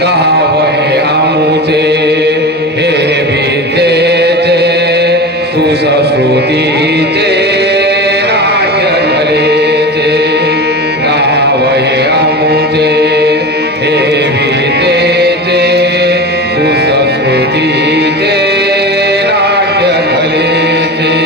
गावहे आमुचे हे विद्येचे सुसंस्कृतीचे नाट्य कलेचे गावहे आमुचे हे विद्येचे सुसंस्कृतीचे नाट्य कलेचे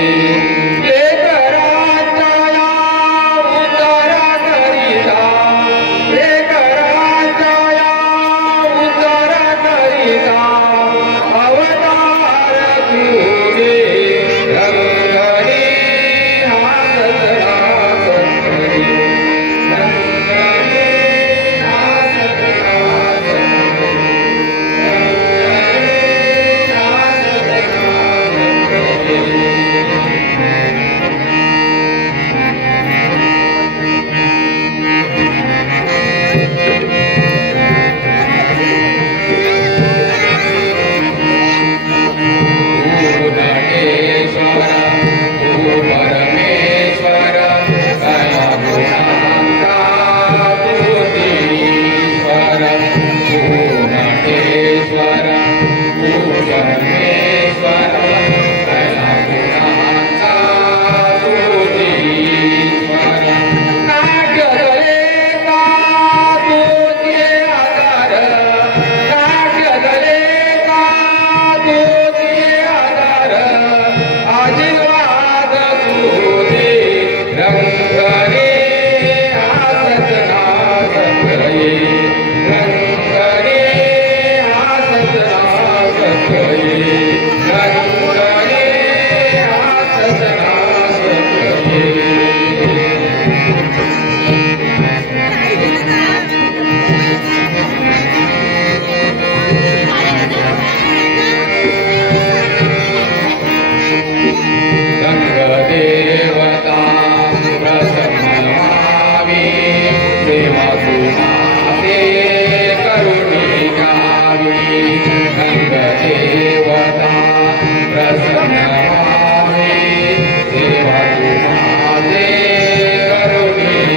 करुणी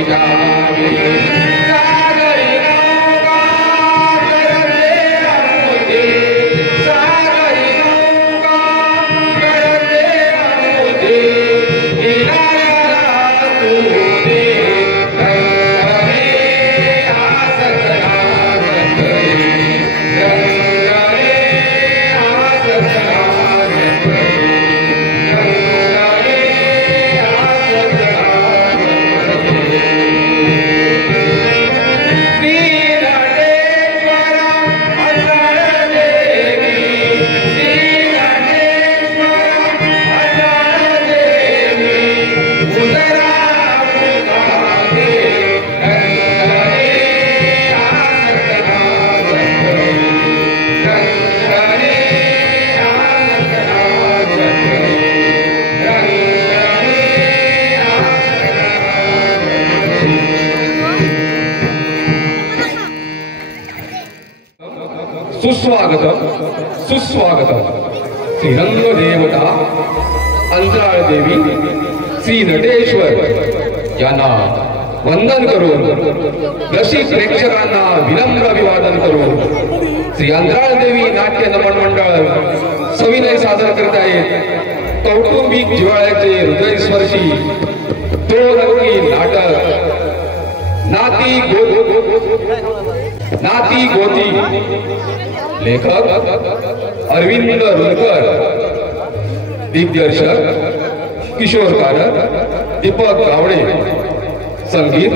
सुस्वागतम सुस्वागतम. श्रीरंग देवता अंतराळ देवी श्री नटेश्वर यांना वंदन करून रसिक प्रेक्षकांना विनम्र अभिवादन करून श्री अंतराळ देवी नाट्य नमन मंडळ सविनय सादर करत आहेत कौटुंबिक जिव्हाळ्याचे हृदयस्पर्शी दोरंगी नाटक नाती गोती. लेखक अरविंद रुलकर, दिग्दर्शक किशोर कारक, दीपक गावडे, संगीत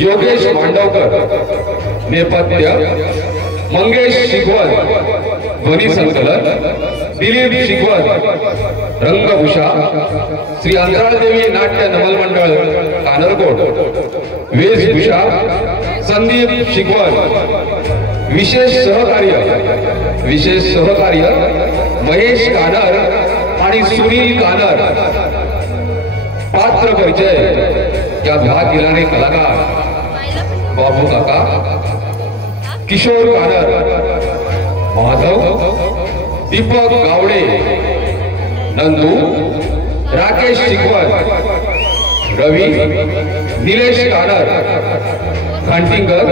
योगेश मांडवकर, नेपथ्य मंगेश शिगवण, ध्वनी संकलन दिलीप शिगवण, रंगभूषा श्री अंतराळ देवी नाट्य नमन मंडळ कानरकोट, वेशभूषा संदीप शिगवण, विशेष सहकार्य महेश कानर आणि सुनील कानर. पात्र परिचय या भाग घेणारे कलाकार बाबू काका, किशोर कानर, माधव, दीपक गावडे, नंदू, राकेश शिगवण, रवी, निलेश कानर, घंटिंगर,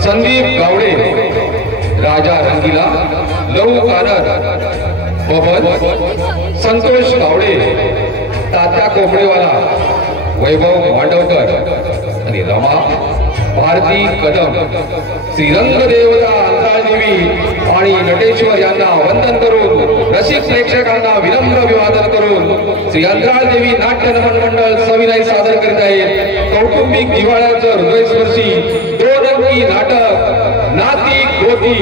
संदीप गावडे, राजा रंगीला, लहू कानर, बबन, संतोष गावडे, तात्या कोंबडेवाला, वैभव मांडवकर आणि रमा भारती कदम. श्रीरंग देवता अंतराळ देवी आणि नटेश्वर यांना वंदन करून रसिक प्रेक्षकांना विनम्र अभिवादन करून श्री अंतराळ देवी नाट्य नमन मंडळ सविनय सादर करीत आहेत कौटुंबिक जिव्हाळ्याचं हृदयस्पर्शी दोरंगी नाटक नाती गोती.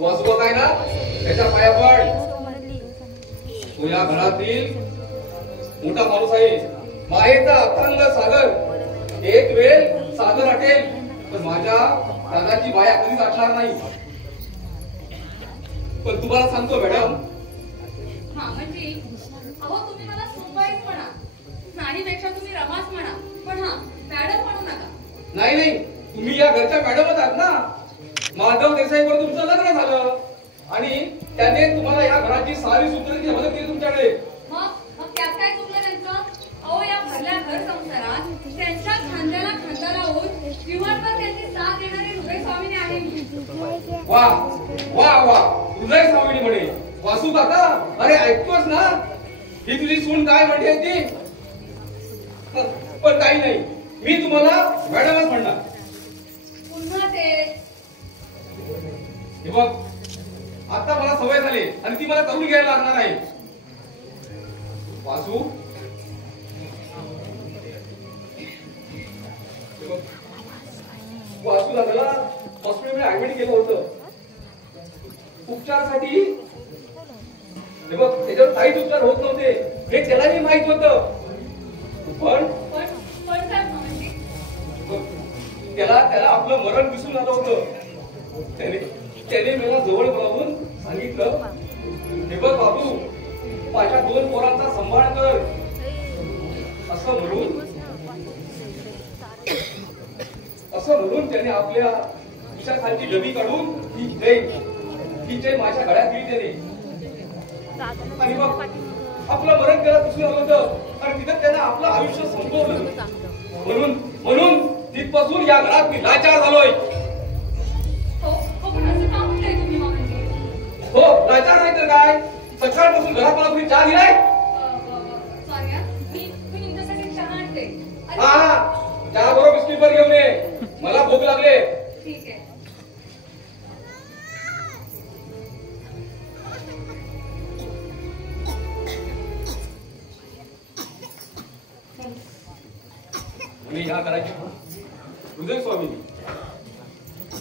वाचवत आहे ना त्याच्या पाया पड. तो या घरातील मोठा माणूस आहे. मायेचा अखंड सागर एक वेळ सागर आटेल पण माझ्या दादाची बाया कधीच आटणार नाही. पण तुम्हाला सांगतो मॅडम. हा म्हणजे अहो तुम्ही मला सोपायच म्हणा नाहीपेक्षा तुम्ही रमाच म्हणा, पण हा मॅडम म्हणू नका. नाही नाही, तुम्ही या घरच्या मॅडमच आहात ना. माधव देसाई बरोबर तुमचं लग्न झालं आणि त्याने तुम्हाला या घराची सारी सूत्रांची मदत केली तुमच्याकडे. मग त्यात काय चुकलं त्यांचं? अहो, या भरल्या घर संसारात त्यांच्या खांद्याला खांदा लावून जीवनभर त्यांची साथ देणारी हृदय स्वामीनी आहे मी. वा वा वा, हृदय स्वामिनी म्हणे. वासू काका, अरे ऐकतोस ना, ही तुझी सून काय म्हणते ती? पण काही नाही, मी तुम्हाला मॅडमच म्हणणार. पुन्हा ते हे बघ, आता मला सवय झाली आणि ती मला करून घ्यायला लागणार आहे. वासू, हे बघ, वासू दादाला हॉस्पिटलमध्ये ऍडमिट केलं होतं उपचारासाठी. हे बघ, त्याच्यावर काहीच उपचार होत नव्हते हे त्यालाही माहित होतं. पण काय म्हणजे? त्याला आपलं मरण दिसून आलं होतं. त्याने मला जवळ बोलावून सांगितलं, हे बघ बाबू, माझ्या 2 पोरांचा सांभाळ कर. असं म्हणून त्याने आपल्या खिशाखालची डबी काढून ही जय माझ्या गळ्यात दिली त्याने. आणि मग आपलं मरण त्याला दिसून आलं होतं आणि तिथं त्याने आपलं आयुष्य संपवलं. म्हणून तिथपासून या घरात मी लाचार झालोय. हो, लाचार नाही तर काय. सकाळपासून घरात मला कोणी चहा दिलाय? हा, चहा बरोबर बिस्किट वर घेऊन ये, मला भूक लागले. ठीक आहे. मी ह्या करायची हृदय स्वामीनी.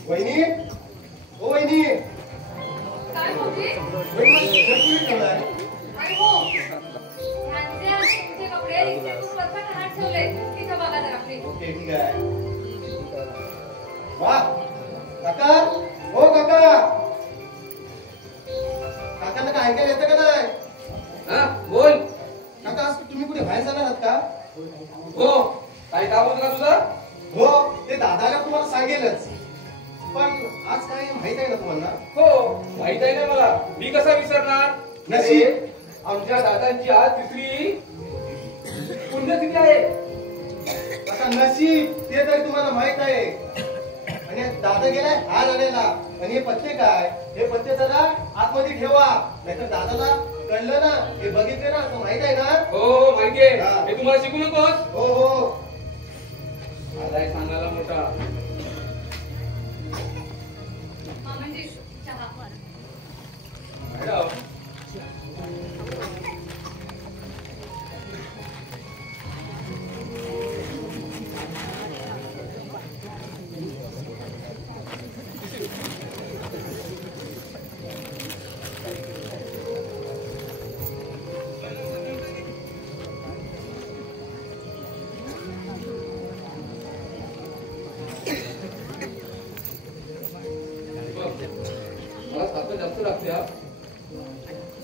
वहिनी, ओ वहिनी, काय होते? अरे हो, ह्यांचे कपडे इस्त्रीतून वरच्या खणात ठेवले, तिथं बघा जरा प्लीज. ओके, ठीक आहे. वा काका, ओ काका, काकांना काय ऐकायला येतं का नाही? हा, बोल. काका, आज तुम्ही कुठे बाहेर जाणार आहात का? हो, काही काम होतं का तुझं? हो, ते दादाला तुम्हाला सांगेलच, पण आज काय माहित आहे ना तुम्हाला? हो, माहित आहे ना मला. मी कसा विसरणार? नशीब. आमच्या दादांची आज 3री पुण्यतिथी आहे. काका, नशीब ते तर तुम्हाला माहित आहे. आणि दादा गेलाय हार आणायला. आणि हे पत्ते काय? हे पत्ते जरा आतमध्ये ठेवा, नाहीतर दादाला कळलं ना, हे बघितले ना, तर माहित आहे ना? हो, माहितीये. हा. हे तुम्हाला शिकू नकोस. हो हो. आलाय सांगायला मोठा. म्हणजे चहा. मॅडम, मला साखर जास्त लागते. हा,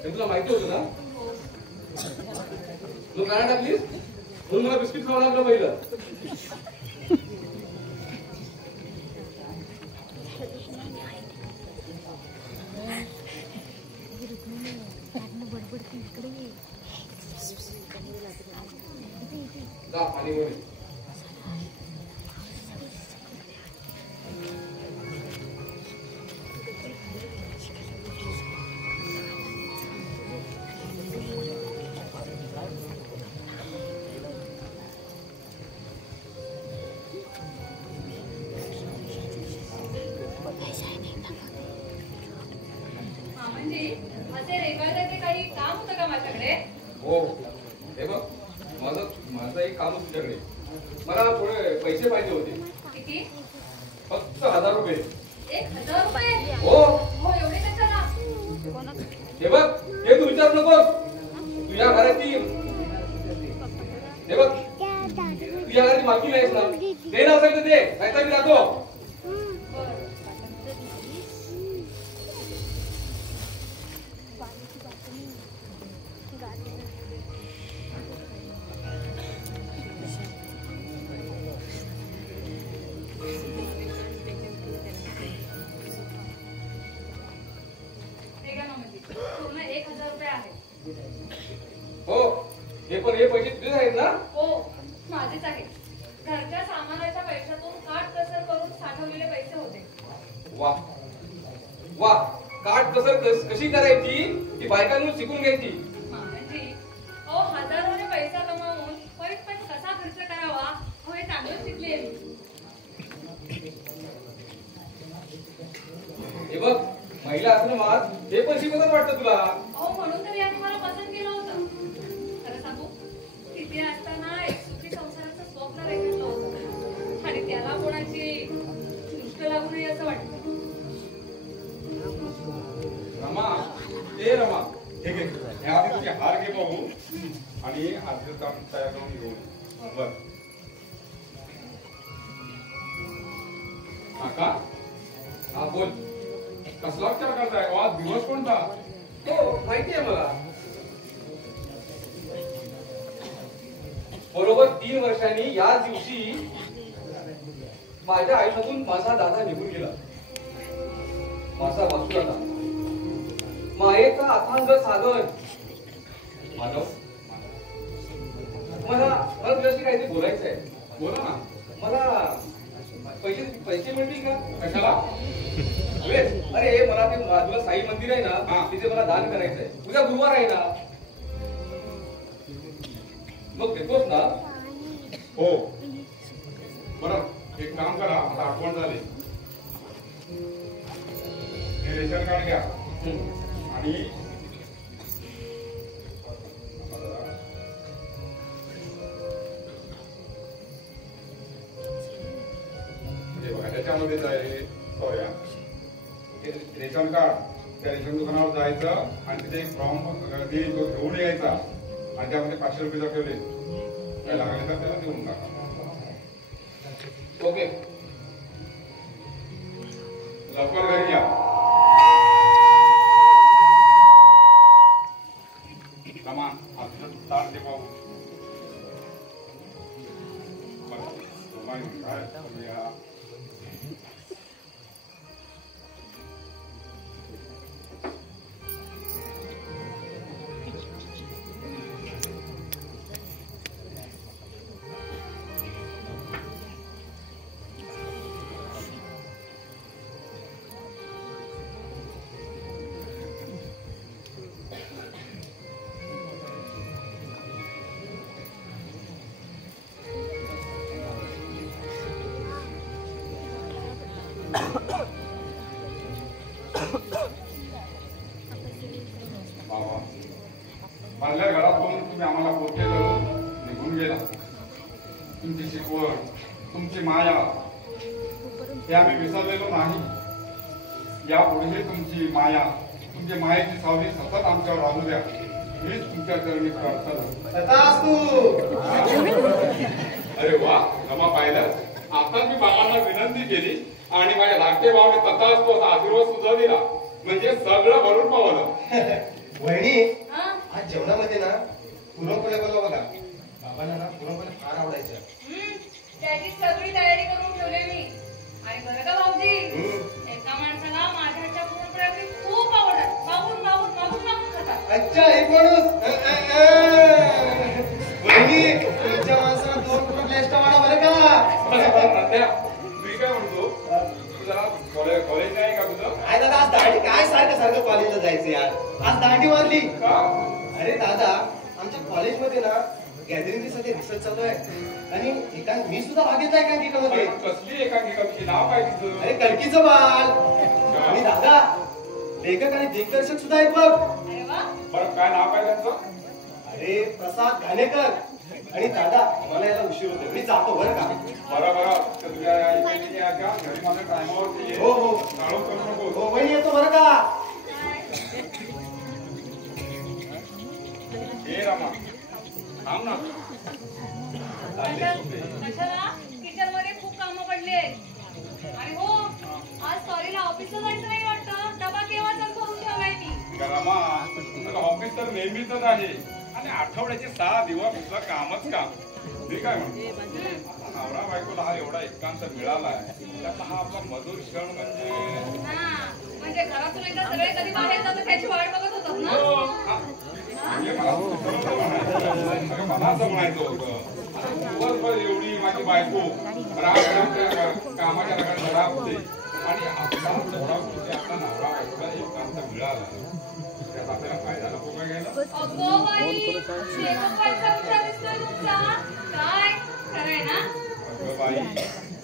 हे तुला माहिती होतं ना? तू काय टाकलीस म्हणून मला बिस्किट खावं लागलं पहिलं. जा पाणी वर. म्हणजे असे रेखाटाचे काही काम होतं का माझ्याकडे? हो, हे बघ, माझं एक काम होतं तुझ्याकडे. मला थोडे पैसे पाहिजे होते. किती? फक्त 1000 रुपये. 1000 रुपये? हो. हो, एवढे कशाला? हे बघ, हे तू विचारू नकोस. तुझ्या घराची हे बघ, तुझ्या घराची मालकी नाहीस ना. दे ना असेल तर दे, नाहीतर मी जातो. हो, हे पैसे तुझेच आहेत ना? हो माझेच आहे. घरच्या सामानाच्या पैशातून काटकसर करून साठवलेले पैसे होते. वा वा, काटकसर कशी करायची ती बायकांकडून शिकून घ्यायची. मामाजी, अहो हजारोने पैसा कमावून पण कसा खर्च करावा हे चांगलं शिकले मी. हे बघ, महिला आश्रमात हे पण शिकवतात वाटतं तुला. अहो म्हणून तर याने मला पसंत केलं होतं. खरं सांगू, तिथे असताना एक सुखी संसाराचं स्वप्न रेखाटलं होतं आणि त्याला कोणाची दृष्ट लागू नये असं वाटतं. रमा, ए रमा, हे घे. हे आधी तुझे हार घे बघू आणि आधी तयार करून घेऊन बर. काका, हा बोल. कसला विचार करताय? आज दिवस कोणता? हो माहिती आहे मला. बरोबर 3 वर्षांनी याच दिवशी माझ्या आयुष्यातून माझा दादा निघून गेला. माझा वासुदादा, मायेचा अथांग सागर. मानव, मला तुझ्याशी काहीतरी बोलायचं आहे. बोला ना. मला पैसे मिळतील का? कशाला? अरे मला ते तुला साई मंदिर आहे ना, हा. तिथे मला दान करायचंय. उद्या गुरुवार आहे ना, मग देतोस ना? हो. बरं, एक काम करा, आता आठवण झाली. हे रेशन कार्ड घ्या आणि हे बघा, त्याच्यामध्येच आहे. Sorry, ration card. त्या रेशन दुकानावर जायचं आणि तिथे एक फॉर्म देईल, तो घेऊन यायचा आणि त्यामध्ये 500 रुपये ठेवले. काय लागले तर त्याला देऊन टाका. ओके. लवकर घरी या. कमान, आपलं ताट दे भाऊ. काय या. बाबा, भरल्या घरातून तुम्ही आम्हाला पोटे करून निघून गेला. तुमची शिकवण, तुमची माया हे आम्ही विसरलेलो नाही. यापुढेही तुमची माया, तुमची मायेची सावली सतत आमच्यावर राहू द्या. हीच तुमच्या चरणी प्रार्थना. तथास्तु. अरे वा, रमा, पाहिलं? आता मी बाबांना विनंती केली आणि माझ्या धाकटे भावाने तथास्तु असा आशीर्वाद सुद्धा दिला. म्हणजे सगळं भरून पावलं. वहिनी, हा? आज जेवणामध्ये ना पुरणपोळ्या बनवा बघा. बाबांना ना पुरणपोळ्या फार आवडायच्या. त्याची सगळी तयारी करून ठेवले मी. आणि बरं का भाऊजी, एका माणसाला माझ्या हातच्या पुरणपोळ्या खूप आवडतात. मागून खातात. अच्छा, एक माणूस. वहिनी, तुमच्या माणसाला 2 पुरण एक्स्ट्रा वाढा बरं का. मी काय म्हणतो, तुझा कॉलेज नाही का तुझं? काय दादा, आज दांडी काय सारखं कॉलेजला जायचं यार. आज दांडी मारली. का? अरे दादा, आमच्या कॉलेजमध्ये ना गॅदरिंग साठी रिसर्च चालू आहे आणि मी सुद्धा भाग घेतलाय एकांकिकामध्ये. कसली एकांकिका? तुझी नाव काय तुझं? अरे कल्कीचं बाल. आणि दादा, लेखक आणि दिग्दर्शक सुद्धा आहेत बघ. अरे वा. बरं, काय नाव काय त्यांचं? अरे प्रसाद घाणेकर. आणि दादा, मला याला उशीर होतोय, मी जातो बरं का. बरं, तुझ्या घरी माझ्या टायमावरती ये. हो हो चालू करू नको. हो, वहिनी येतो बरं का. हे रमा, थांब ना. कशाला? किचन मध्ये खूप कामं पडले. आणि हो, आज सॉरीला ऑफिसला जायचं नाही वाटतं. डबा केव्हाचा करून ठेवलाय मी. रमा, तुझं ऑफिस तर नेहमीच आहे आणि आठवड्याचे 6 दिवस तुझं कामच काम. मी काय म्हणतो, नवरा बायकोला हा एवढा एकांत मिळालाय, त्याचा हा आपला मधुर क्षण म्हणजे म्हणजे घरातून एकदा सगळे कधी बाहेर जातात त्याची वाट बघत होतात ना. हो. मला असं म्हणायचं होतं दिवसभर एवढी माझी बायको कामाच्या रगात राबते आणि आपला नवरा बायकोला एकांत मिळाला त्यात आपल्याला फायदा नको काय घ्यायला. अगो बाई, शेवटचा विचार दिसतोय तुमचा. काय खरंय ना? अगं बाई,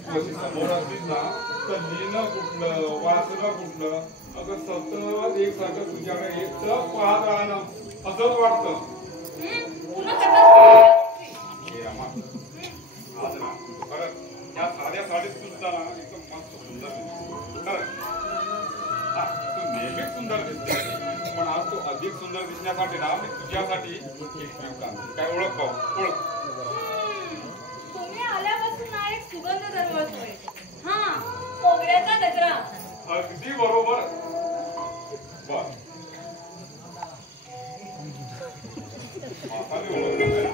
कशी समोर असतील ना तर लिहिणं कुठलं वाचणं कुठलं अगं सतत एकसारखं तुझ्याकडे एकटं पाहत राहणं असंच वाटतं. पुन्हा करतात. आज ना खरंच या साध्या साडीत सुद्धा ना एकदम मस्त सुंदर दिसते. खरंच हा तू नेहमीच सुंदर दिसते पण आज तू अधिक सुंदर दिसण्यासाठी ना मी तुझ्यासाठी एक गिफ्ट आणते. काय ओळख पाहू ओळख. तुम्ही आल्यापासून ना एक सुगंध दरवळतोय. हा, मोगऱ्याचा गजरा. अगदी बरोबर. बर आता मी ओळखतोय ना.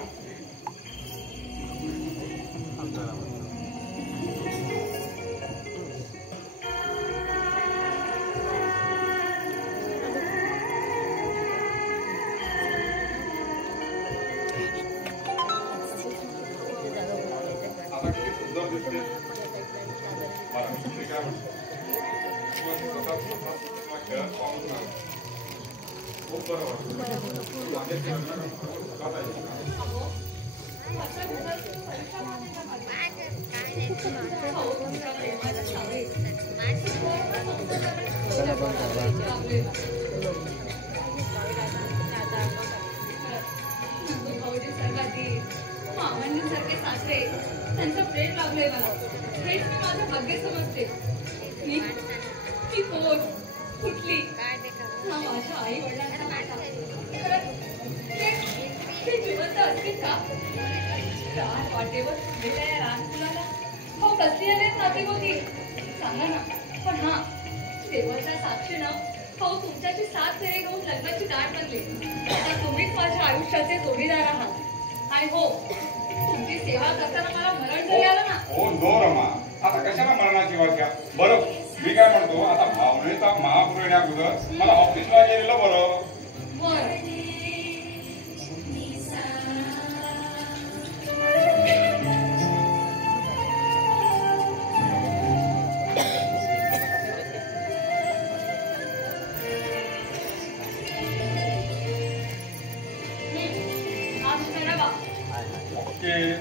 मामांसारखे सासरे त्यांचं प्रेम लागलंय मला. हेच मी माझं भाग्य समजते. मी कोण कुठली हा माझ्या आई वडिलांचा नाता ते जिवंत असतील का? रान वाटेवर गेल्या या रानफुलाला हो कसली आलेच नाते होती सांगा ना. पण हा देवाच्या साक्षीनं हो तुमच्याशी 7 फेरे घेऊन लग्नाची दाट बनली. आता तुम्हीच माझ्या आयुष्याचे जोडीदार आहात आणि हो तुमची सेवा करताना मला मरण जरी आलं ना. हो नो रमा आता कशाला मरणाची वाक्या. बरं मी काय म्हणतो आता भावनेचा महापूर येण्याअगोदर मला ऑफिसला गेलेलं बरं. बरं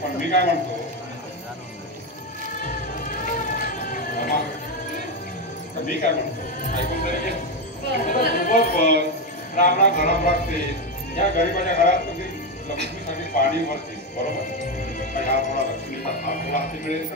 पण मी काय म्हणतो मी काय म्हणतो ऐकून तरी राम राम घरात लागते या गरीबाच्या घरात कधी लक्ष्मीसाठी पाणी भरते बरोबर. ह्या थोडा लक्ष्मीचा हा थोडा हाती मिळेल का.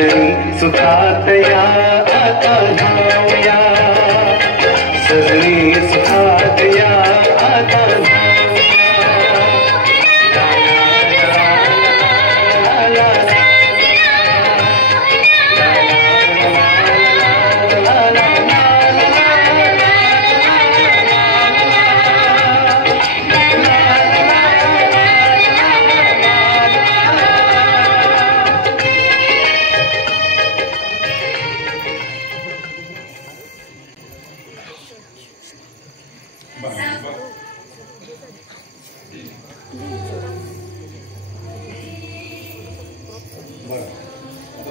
सजनी सुखात या आता धावूया सजनी सुखात या आता आता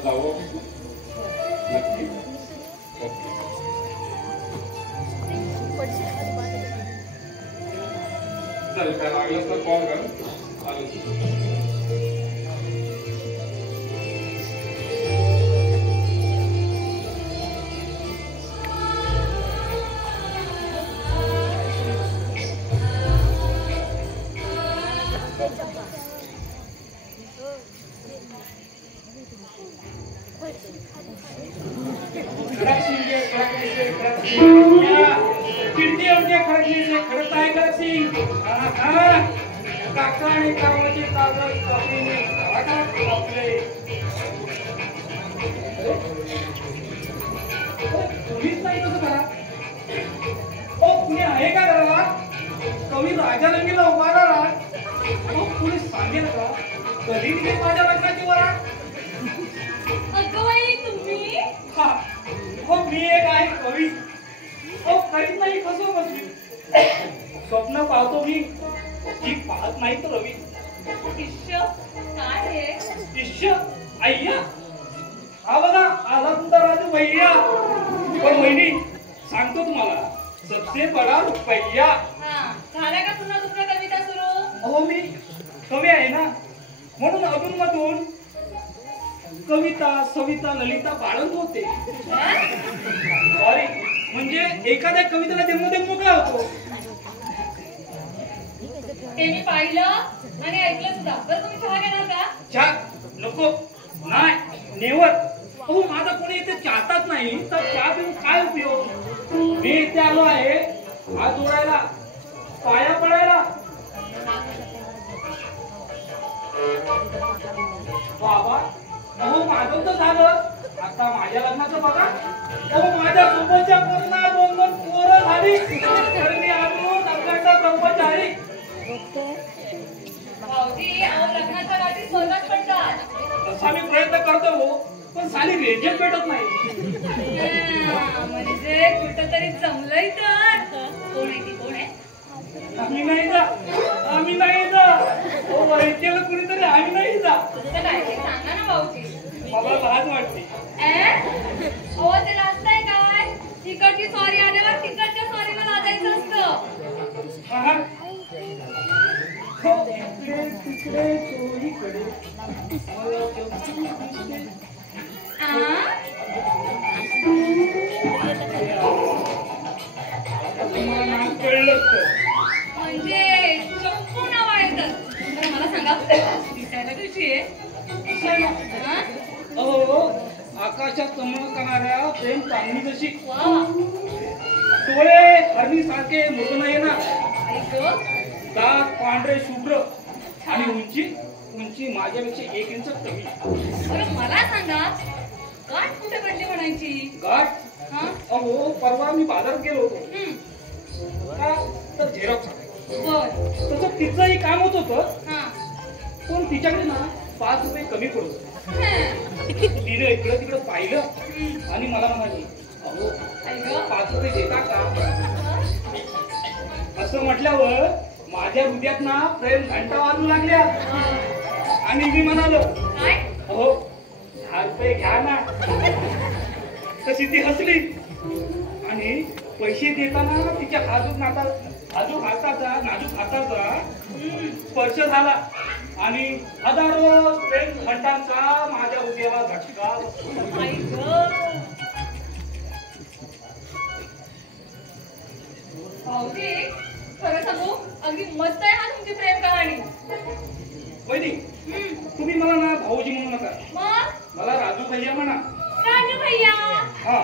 जाऊ नक्की. ओके. चालेल, काय लागलं तर कॉल कर. चालेल. आहे का घराला कवी राजा रंगीला उभा राहा पुढे सांगेल का कधी तिथे माझ्या लग्नाची वरात अगं बाई तुम्ही हा हो मी एक आहे कवी हो करीत नाही कसं बसली स्वप्न पाहतो मी जी पाहत नाही तर रवी शिष्य काय रे शिष्य अय्या हा बघा आला तुमचा राजू भैया पण वहिनी सांगतो तुम्हाला सबसे बडा रुपया हा झाला का पुन्हा दुसरा कविता सुरू अहो मी कवी आहे ना म्हणून अधून मधून कविता सविता ललिता बाळंत होते सॉरी म्हणजे एखाद्या कवितेला जन्मदिन मोकळा होतो ते मी पाहिलं आणि ऐकलं सुद्धा बरं तुम्ही चहा घेणार का चहा नको नाही नेवर अहो माझा कोणी इथे चाहताच नाही तर चहा पिऊन काय उपयोग मी इथे आलो आहे हात जोडायला पाया पडायला बाबा अहो माझं तर झालं आता माझ्या लग्नाचं बघा अहो माझ्या सोबतच्या पोरांना 2-2 पोरं झाली तर मी आलो सरकारचा कर्मचारी भाऊजी अहो लग्नाच्या रात्री स्वर्गात पडतात तसा मी प्रयत्न करतो हो पण साली रेजन भेटत नाही म्हणजे कुठंतरी जमलंय तर कोण आहे ती कोण आहे आम्ही नाही जा हो वैद्याला कुणीतरी आम्ही नाही जा तुझं काय ते सांगा ना भाऊजी मला लाज वाटते अहो ते लाजताय काय तिकडची सॉरी आल्यावर तिकडच्या सॉरीला लाजायचं असतं हा. हो, इकडे तिकडे चोहीकडे म्हणजे चप्पू नाव आहे तर मला सांगा दिसायला कशी आहे अहो आकाशात चमकणाऱ्या प्रेम चांदणी जशी वा डोळे हरणी सारखे मृग नाही ना ऐक दात पांढरे शुभ्र आणि उंची माझ्यापेक्षा 1 इंच कमी बरं मला सांगा गाठ कुठे पडली म्हणायची गाठ हा अहो परवा मी बाजारात गेलो होतो का तर झेरॉक्स बर तसं तिचंही काम होत होतं हा पण तिच्याकडे ना 5 रुपये कमी पडत तिने इकडं तिकडं पाहिलं आणि मला म्हणाली अहो ऐक 5 रुपये देता का असं म्हटल्यावर माझ्या हृदयात ना प्रेम घंटा वाजू लागल्या आणि मी म्हणालो काय अहो 10 रुपये घ्या ना तशी ती हसली आणि पैसे देताना तिच्या नाजूक हाताचा स्पर्श झाला आणि हजारो प्रेम घंटांचा माझ्या हृदयाला झटका बसला. ऐक भाऊजी खरं सांगू अगदी मस्त आहे हा तुमची प्रेम कहाणी वहिनी तुम्ही मला ना भाऊजी म्हणू नका मग मला राजू भैया म्हणा. राजू भैया. हा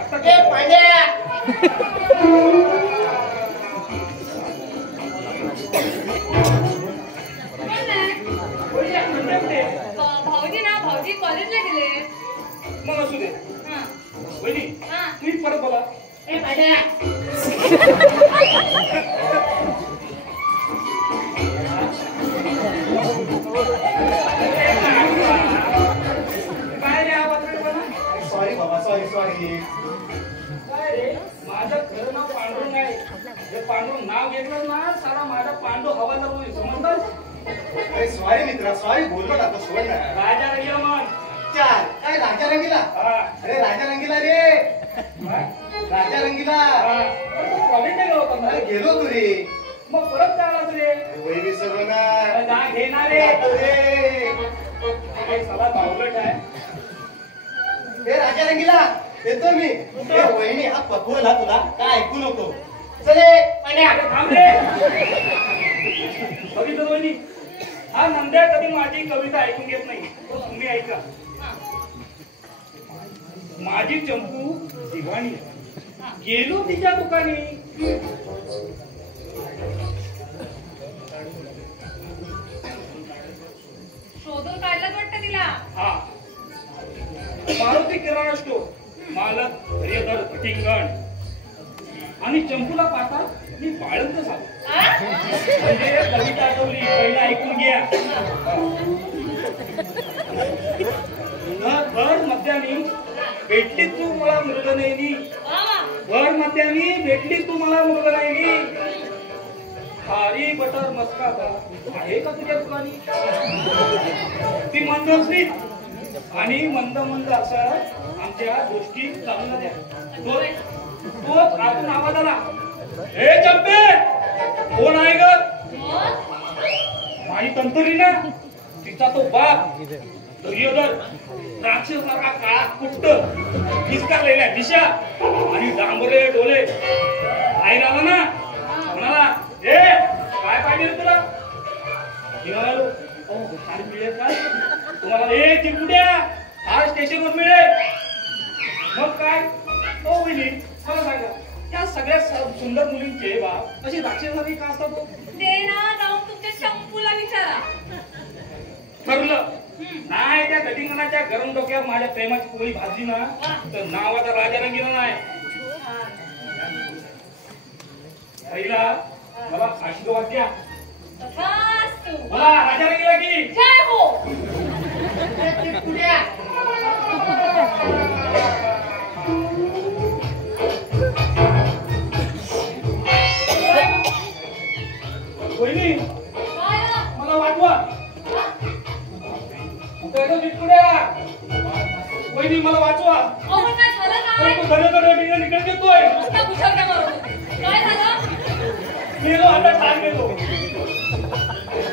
आता ए पांड्या कोण आहे? भैया म्हणतात ते. भाऊजी ना, भाऊजी कॉलेजला गेले. मग असू दे. हा. वहिनी हा. तुम्ही परत बोला. ए पांड्या. काय रे हा वात्रटपणा? सॉरी बाबा सॉरी काय रे माझं खरं नाव पांडुरंग आहे. हे पांडुरंग नाव घेतलं ना सारा माझा पांडू हवालदार होईल समजलं. अरे सॉरी मित्रा सॉरी बोललो ना तो सोड ना. राजा रंगीला म्हण. चाल काय राजा रंगीला. हा. अरे राजा रंगीला रे काय? राजा रंगीला. हा. अरे तू कॉलेजला गेला होता अरे ना? गेलो तू रे. मग परत काय आलास रे? वही विसरलो ना. अरे जा घेणार रे. जातो रे. काही सला बावलट आहे. ए राजा रंगीला येतो मी. ए वहिनी हा पकवल हा तुला काय ऐकू नको. चले पांड्या. अरे थांब रे. बघितलं वहिनी हा नंद्या कधी माझी कविता ऐकून घेत नाही. तो तुम्ही ऐका. माझी चंपू दिवाणी गेलो तिच्या दुकानी. शोधून काढलं वाटतं तिला. हा मारुती किराणा स्टोर मालक हरिहर भटिंगण आणि चंपूला पाहता मी बाळंत झालो. आ? म्हणजे कविता आठवली पहिला ऐकून घ्या. भर मध्यानी भेटली तू मला मृगनयनी. वा. भर मध्यानी भेटली तू मला मृगनयनी. खारी बटर मस्का आहे का तुझ्या दुकानी. ती मंदस्मित आणि मंद मंद असं आमच्या गोष्टी चालू झाल्या. तोच आतून आवाज आला. हे चंपे कोण आहे ग. माझी तंतुरी ना तिचा तो बाप दुर्योधन राक्षसारखा काळा कुट्ट विस्कारलेल्या दिशा आणि डांबरे डोले बाहेर आला ना. म्हणाला हे काय पाहिजे रे तुला. म्हणालो साडी मिळेल का तुम्हाला. एक चिरकुट्या हा स्टेशनवर मिळेल. मग काय हो वहिनी मला सांगा त्या सगळ्या सुंदर मुलींचे बाप अशी राक्षसारी का असतात. ते ना जाऊन तुमच्या शंपूला विचारा. ठरलं नाही त्या गटिंगणाच्या गरम डोक्यावर माझ्या प्रेमाची पोळी भाजली ना तर नावाचा राजा रंगीला नाही. पहिला मला आशीर्वाद द्या. तथास्तु. मला राजा रंगीला की जय हो. वहिनी काय ना? मला वाटवा. वहिनी मला वाचवा. अहो, पण काय झालं अरे काय? तो धन्य निकट येतोय. नुसता कुशाल मारून. काय झालं? मेलो आता ठार गेलो.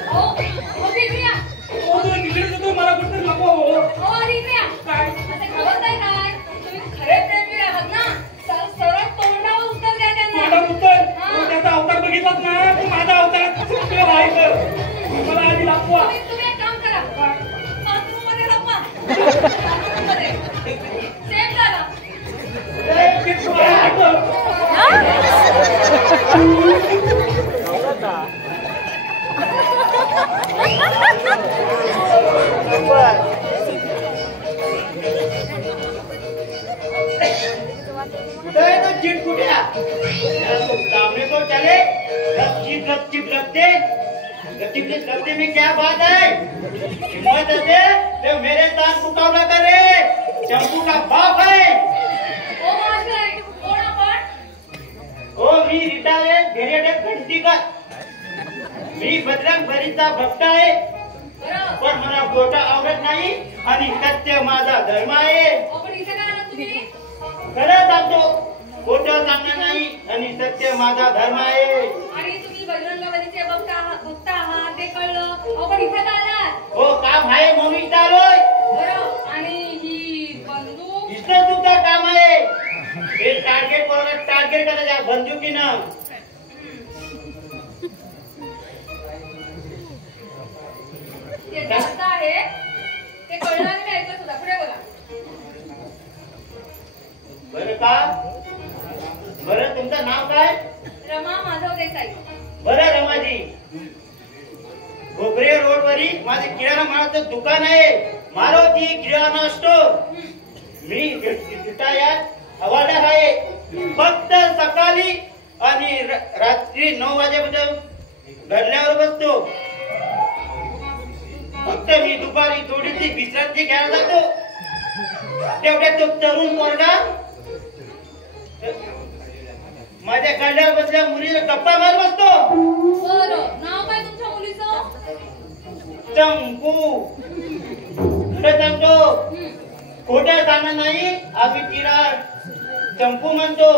अहो, अहो, इकडे या. तो तिकडे येतोय मला कुठे नको हो. अहो, अरे इकडे या. काय असं घाबरताय काय? तुम्ही खरे प्रेमी आहात ना. सरळ तोंडावर उत्तर द्या त्यांना. माझा उत्तर तो त्याचा अवतार बघितलाच ना तू माझा अवतार चुकला व्हायचं. मला आधी दाखवा. तुम्ही एक काम करा. बाथरूममध्ये लपवा. बाथरूममध्ये. सेफ झाला. चिटकुट्या सामने को चले. गपचिप में क्या बात है. हिम्मत है तो मेरे साथ मुकाबला करे. चंपू का बाप है. ओ मास्टर, कोण आपण? ओ मी रिटायर्ड ग्रेनेड घंटीकर. मी बजरंग बलीचा भक्त आहे. बरं. पण मला खोटं आवडत नाही आणि सत्य माझा धर्म आहे. आपण इथे काय आलात तुम्ही? खरं सांगतो खोटं सांगणार नाही आणि सत्य माझा धर्म आहे. आणि तुम्ही बजरंग बलीचे भक्त आहात ते कळलं. आपण इथे काय आलात? हो काम आहे म्हणून इथं आलोय. बरं. आणि ही बंदूक? इथं तुमचं काम आहे. हे टार्गेट करायचं बंदुकीनं. ते जास्त आहे ते कळणार नाही. ऐकत होता. पुढे बोला. किराणा मालाचं दुकान आहे, मारुती किराणा स्टोर. मी रिटायर्ड हवालदार आहे. फक्त सकाळी आणि रात्री 9 वाजेपर्यंत गडल्यावर बसतो. फक्त मी दुपारी थोडीशी विश्रांती घ्यायला जातो. तेवढ्या तो तरुण पोरगा माझ्या गड्यावर बसल्या मुलीला गप्पा मार बसतो. बरं, नाव काय तुमच्या मुलीचं? चंपू. सांगतो खोट्या सांगणार नाही, आम्ही तिला चंपू म्हणतो.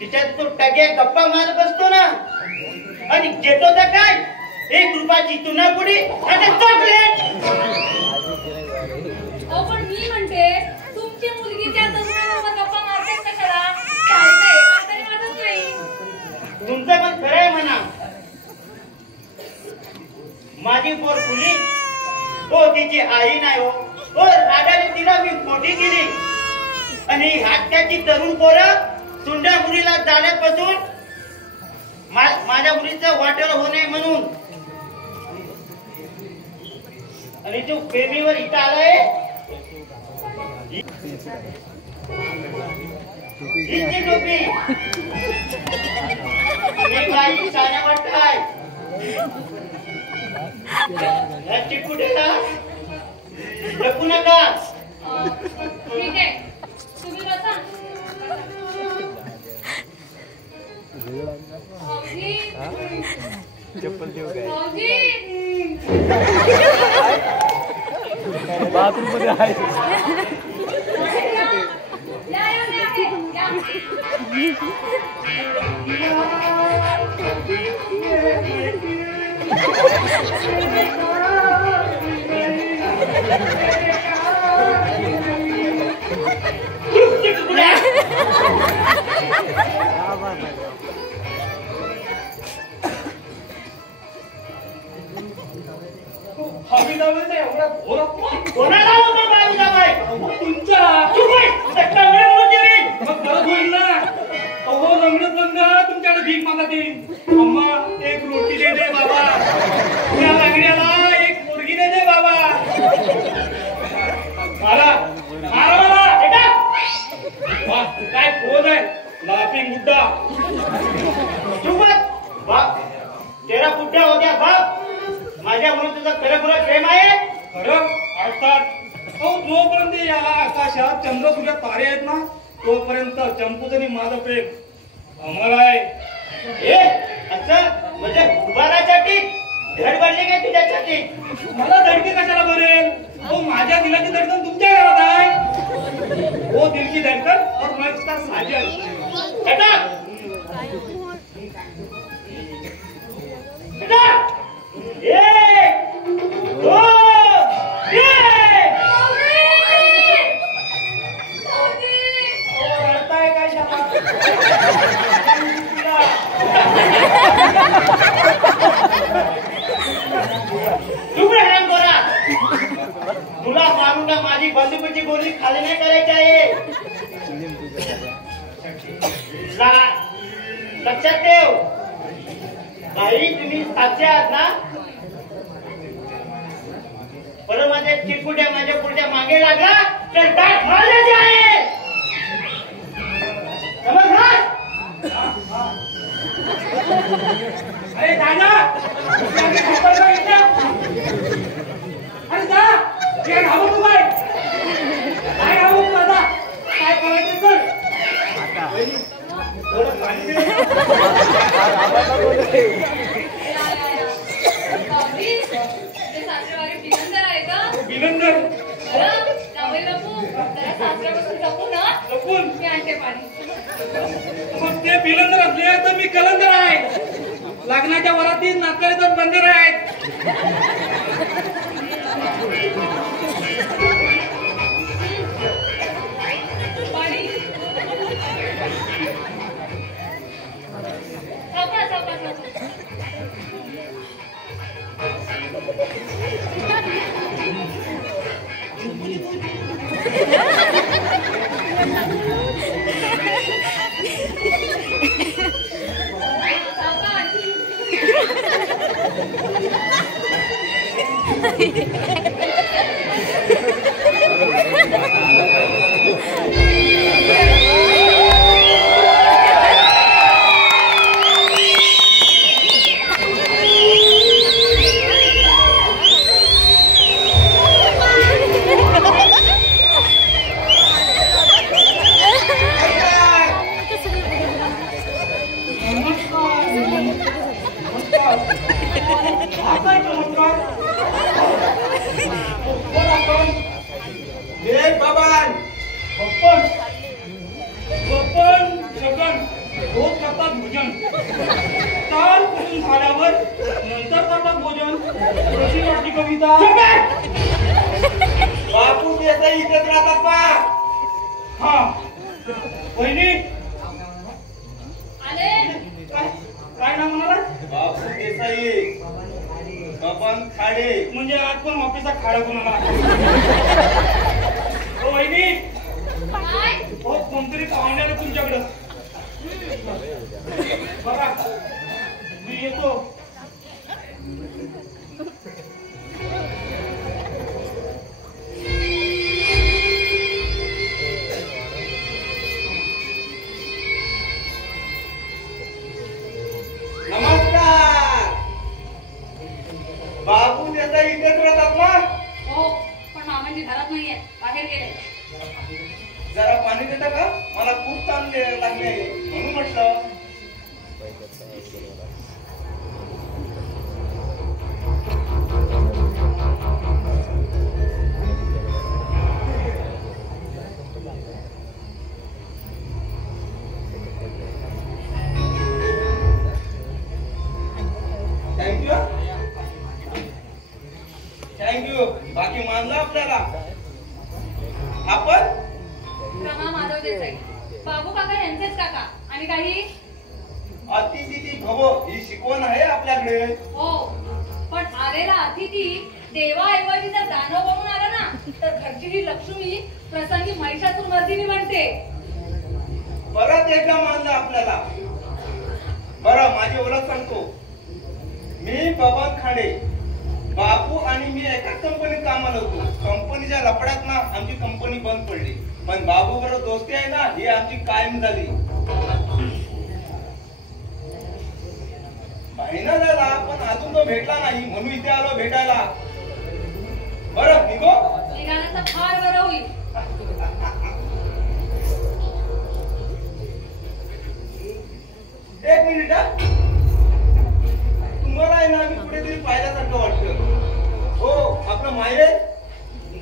तिच्यात तो टग्या गप्पा मारत बसतो ना, आणि घेतो तर काय 1 रुपयाची चुनापुडी आणि चॉकलेट. अहो पण मी म्हणते तुमची मुलगी त्या तरुणाबरोबर गप्पा मारते कशाला? शाळेचा एकाच तरी वाटत नाही. तुमचं पण खरं आहे म्हणा. माझी पोर फुली हो तिची आई नाही हो राजाने तिला मी मोठी केली. आणि हातच्याची तरुण पोरं सुंड्या मुलीला जाण्यापासून माझ्या मुलीचं वाटेवर होऊ नये म्हणून. आणि तू प्रेमीवर इथं आलाय. हिची टोपी तुम्ही काही शाळा वाटताय. या चिटकुटेला लपू नका. ठीक आहे, तुम्ही बसा. भाऊजी, भाऊजी. बाथरूम मध्ये आहे. एवढा घोर अपमान कोणाला होतो बाळूसाहेब? तुमचा. चुप आहे. चट्टा वेळ म्हणून देईल. मग परत होईल ना. अहो रंगत रंग तुमच्याकडे भीक मागत येईल. अम्मा 1 रोटी दे दे बाबा. या लागण्याला 1 मुर्गी दे दे बाबा. मारा मारा मला बेटा. वाह, काय पोज आहे. लाफिंग बुड्ढा. चुप आहे. बाप तेरा बुड्ढा हो गया बाप. माझ्या म्हणून तुझं खरं खरं प्रेम आहे. खरं अर्थात. अहो जोपर्यंत या आकाशात चंद्र सूर्य तारे आहेत ना, तोपर्यंत चंपूचं आणि माझं प्रेम अमर आहे. ए असं म्हणजे उभारासाठी धड भरली काय तुझ्यासाठी? मला धडकी कशाला भरेल? हो माझ्या दिलाची धडकन तुमच्या घरात आहे. हो दिल की धडकन और मैं उसका साजन. बेटा बेटा 1 2 रडताय काय शाला? चुप रे हरामखोरा. तुला मारून का माझी बंदुकीची गोळी खाली नाही करायची आहे. लक्षात ठेव. काही तुम्ही साक्षी आहात ना. परत माझ्या चिटकुट्या माझ्या पुढच्या मागे लागला तर गाठ मारण्याची आहे. समजला? अरे दादा अरे जा काय घाबरतो काय? काय घाबरतो दादा? काय करायचं सर? भाऊजी, ते सासरेवाडी बिनंदर आहे का? बिनंदर बरं, जावई बापू, जरा सासऱ्यापासून जपू ना. लपून. मी आणते पाणी. मग ते बिलंदर असले तर मी कलंदर आहे. लग्नाच्या वरातीत नातकरी तर बंदर आहेत. पाणी. सावकाश, सावकाश, सावकाश. सावकाश. हा काय चमत्कार? बोला कोण? हे बाबान बप्पन बप्पन छगन रोज करतात भोजन. काल कुठून झाल्यावर नंतर करतात भोजन. कशी वाटली कविता? बापू देसाई इथेच राहतात बा. हा वहिनी आले. काय काय नाव म्हणाला? बापू देसाई बबन खाडे. म्हणजे आज पण ऑफिसचा खाडा कोणाला? हो वहिनी काय? हो कोणतरी पाहुणे आले तुमच्याकडं. बघा मी येतो. नमस्कार. बापू देसाई इथेच राहतात ना? हो पण मामांची घरात नाहीये, बाहेर गेले. जरा पाणी देता का? मला खूप ताण लागले म्हणून म्हटलं. Thank you thank you. बाकी मानलं आपल्याला. आपण रमा माधव देसाई, बाबू काका यांचेच काका. आणि काही अतिथी भव ही शिकवण आहे आपल्याकडे. हो पण आलेला अतिथी देवाऐवजी जर दानव बनून आला ना तर घरची ही लक्ष्मी प्रसंगी महिषासुर मर्दिनी म्हणते. परत एकदा मानलं आपल्याला. बरं माझी ओळख सांगतो. मी बबन खाडे. बापू आणि मी एकाच कंपनीत कामाला होतो. कंपनीच्या लफड्यात ना आमची कंपनी बंद पडली. पण बाबू बरोबर दोस्ती आहे ना ही आमची कायम झाली. महिना झाला पण अजून तो भेटला नाही म्हणून इथे आलो भेटायला. बरं निघो. निघालं तर फार बरं होईल. एक मिनिट हा. तुम्हाला आहे ना मी कुठेतरी पाहिल्यासारखं वाटतं. हो आपलं माहेर.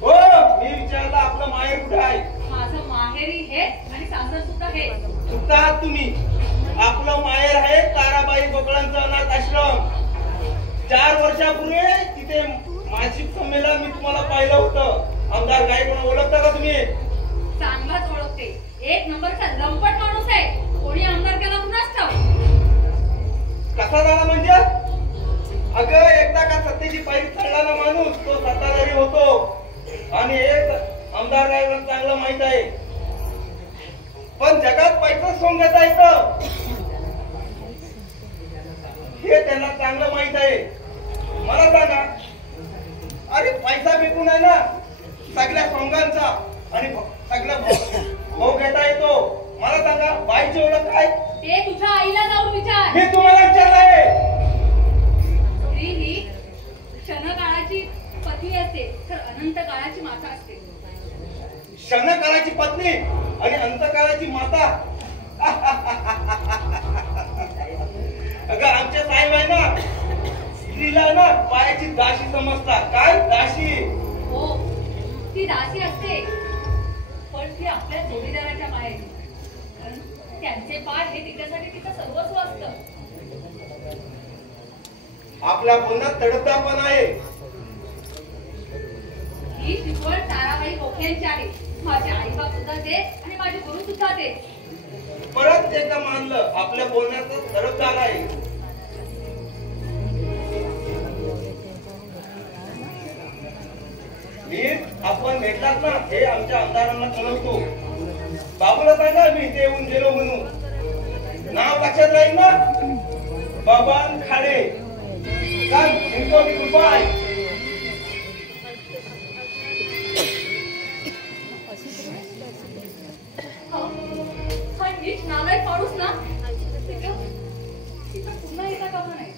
हो मी विचारलं आपलं माहेर कुठे आहे? माझं माहेरी हे आणि सासर सुद्धा हे. चुकता आहात तुम्ही. आपलं माहेर आहे ताराबाई बकळांचा अनाथ आश्रम. 4 वर्षापूर्वी तिथे मासिक संमेलन मी तुम्हाला पाहिलं होतं. आमदार गायकवाड ओळखता का तुम्ही? चांगलाच ओळखते. एक नंबरचा लंपट माणूस आहे. कोणी आमदार केला कुणाच ठाऊक. कसा झाला म्हणजे? अगं एकदा का सत्तेची पायरी चढला माणूस तो सत्ताधारी होतो. आणि एक आमदार गायकवाड चांगलं माहित आहे. पण जगात पैसा सोंगता येतं हे त्यांना चांगलं माहित आहे. मला सांगा अरे पैसा विकून आहे ना सगळ्या सोंगांचा आणि सगळ्या भाऊ घेता येतो. मला सांगा बाईची ओळख काय? ते तुझ्या आईला जाऊन विचार. मी तुम्हाला विचारलंय. स्त्री ही क्षणकाळाची पत्नी असते तर अनंत काळाची माता असते. क्षणकाळाची पत्नी आणि अंतकाळाची माता. अगं आमचे साहेब आहे ना स्त्रीला ना पायाची दाशी समजतात. काय दाशी? हो ती दासी असते पण ती आपल्या जोडीदाराच्या माहेरी. कारण त्यांचे पाय हे तिच्यासाठी तिचं सर्वस्व असतं. आपल्या बोलण्यात तडफदार पण आहे. ही शिकवण ताराबाई गोखलेंची आहे. माझे आई बाप सुद्धा ते आणि माझे गुरु सुद्धा ते. परत एकदा मानलं आपल्या बोलण्यात तडफदार आहे. नीट आपण भेटलात ना हे आमच्या आमदारांना कळवतो. बाबूला सांगा मी इथे येऊन गेलो म्हणून. नाव लक्षात राहील ना? बबन खाडे. सांग बाय. हा नीट नालायक माणूस ना तिथं पुन्हा येता कामा नाही.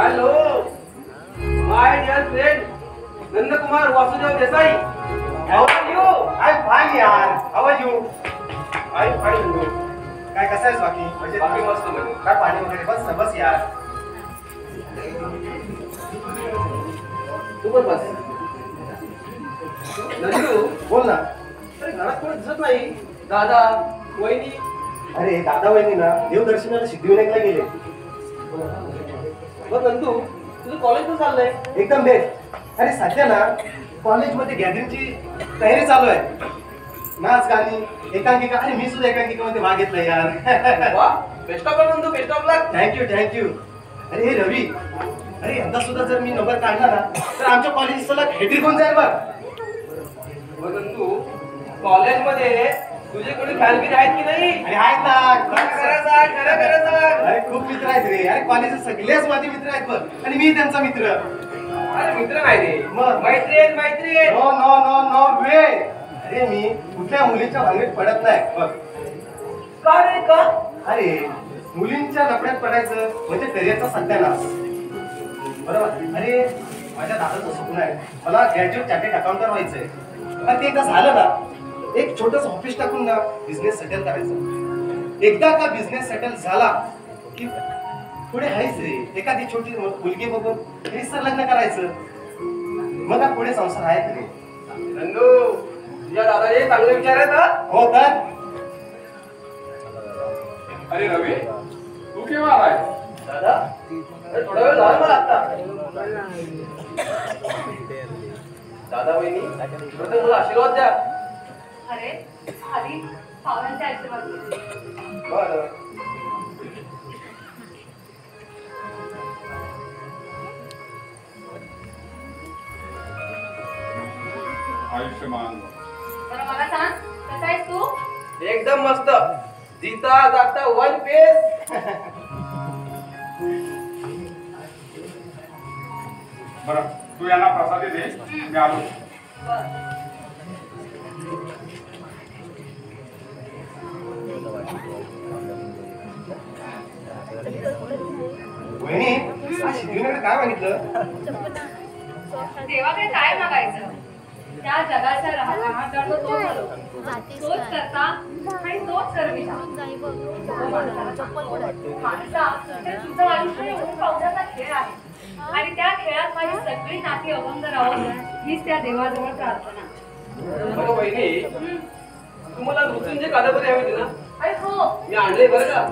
Hello my dear friend Nandkumar Vasudev Desai. How are you? I fine यार. How are you? I fine. काय कसं आहेस बाकी? म्हणजे बाकी मस्त म्हणजे. काय पाणी वगैरे? बस ना, बस यार. तू पण बस. नंदू बोल ना. अरे घरात कोणी दिसत नाही. दादा वहिनी. अरे दादा वहिनी ना देवदर्शनाला सिद्धिविनायकला गेले. बघ नंदू तुझं कॉलेज पण चाललंय. एकदम बेस्ट. अरे सध्या ना कॉलेजमध्ये गॅदरिंगची तयारी चालू आहे. नाच गाणी एकांकिका. अरे मी सुद्धा एकांकिकामध्ये भाग घेतला यार. वा best of luck Nandu, best of luck. Thank you. अरे हे रवी, अरे यंदा सुद्धा जर मी नंबर काढला ना तर आमच्या कॉलेजला हेड्री कोण जाईल बघ. बघ नंदू कॉलेजमध्ये तुझे कोणी फॅनबिन आहेत की नाही? अरे आहेत ना. खरं अरे खूप मित्र आहेत रे. अरे कॉलेजचे सगळेच माझे मित्र आहेत बघ आणि मी त्यांचा मित्र. अरे मित्र नाही रे, मग? मैत्री आहे. नो नो नो नो वे. अरे मी कुठल्या मुलीच्या भांगडीत पडत नाही बघ. का रे का? अरे मुलींच्या लफड्यात पडायचं म्हणजे करिअरचा सत्यानाश. बरोबर. अरे माझ्या दादाचं स्वप्न आहे मला ग्रॅज्युएट चार्टर्ड अकाउंटर व्हायचंय. पण ते एकदा झालं ना एक छोटस ऑफिस टाकून ना बिझनेस सेटल करायचं. एकदा का बिझनेस सेटल झाला की पुढे आहेच रे. एखादी छोटी मुलगी बघून रीतसर लग्न करायचं. मग पुढे संसार आहेत रे. नंदू तुझ्या दादाचे चांगले विचार आहेत हा? हो तर. अरे रवी तू केव्हा आलाय? दादा अरे थोडा वेळ झाला मला आता. दादा वहिनी प्रथम मला आशीर्वाद द्या. अरे आधी पाहुण्यांचे आशीर्वाद घे. बरं. आयुष्यमान. बरं मला सांग कसा आहेस तू? एकदम मस्त. जीता जागता वन पेस. बरं तू यांना प्रसादी दे, मी आलो. बरं. वहिनी आज सिद्धिविनायकला काय मागितलं? देवाकडे काय मागायचं? त्या जगाचा राहणार तोच आलो. तोच करता आणि तोच करविता. माणसा तर तुझं आयुष्य एवढं पावसाचा खेळ आहे आणि त्या खेळात माझी सगळी नाती अभंग राहावं हीच त्या देवाजवळ प्रार्थना. बरं वहिनी तुम्हाला मृत्युंजय कादंबरी हवी होती ना? अरे हो. मी आणले बरं का.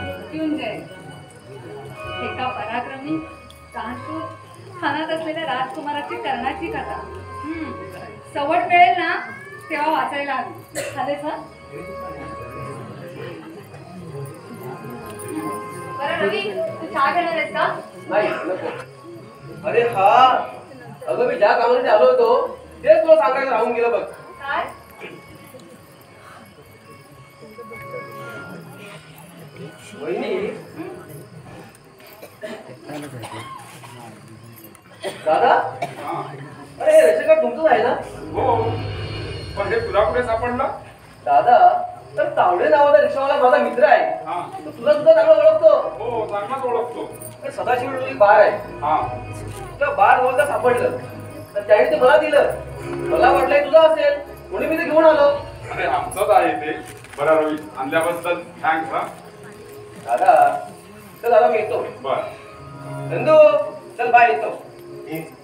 मृत्युंजय एका पराक्रमी चाणसूर स्थानात असलेल्या राजकुमाराची कर्णाची कथा. सवड मिळेल ना तेव्हा वाचायला हवी. चालेल सर? बरं रवी तू चहा घेणार आहेस का? नाही नको. अरे हा अगं मी ज्या कामासाठी आलो होतो तेच तुला सांगायचं राहून गेलं बघ. काय? वहिनी दादा हा. अरे हे रेशन कार्ड तुमचंच आहे ना? हो पण हे तुला कुठे सापडलं? दादा तर तावडे नावाचा रिक्षावाला माझा मित्र आहे. हा. तो तुला सुद्धा चांगला ओळखतो. हो चांगलाच ओळखतो. तर सदाशिवची बार आहे. हा. त्या बार जवळ सापडलं तर त्याने ते मला दिलं. मला वाटलंय तुझं असेल म्हणून मी ते घेऊन आलो. अरे आमचंच आहे ते. बरं रवी आणल्याबद्दल थँक्स. हा दादा तर दादा मी येतो. बर. नंदू चल बाय येतो.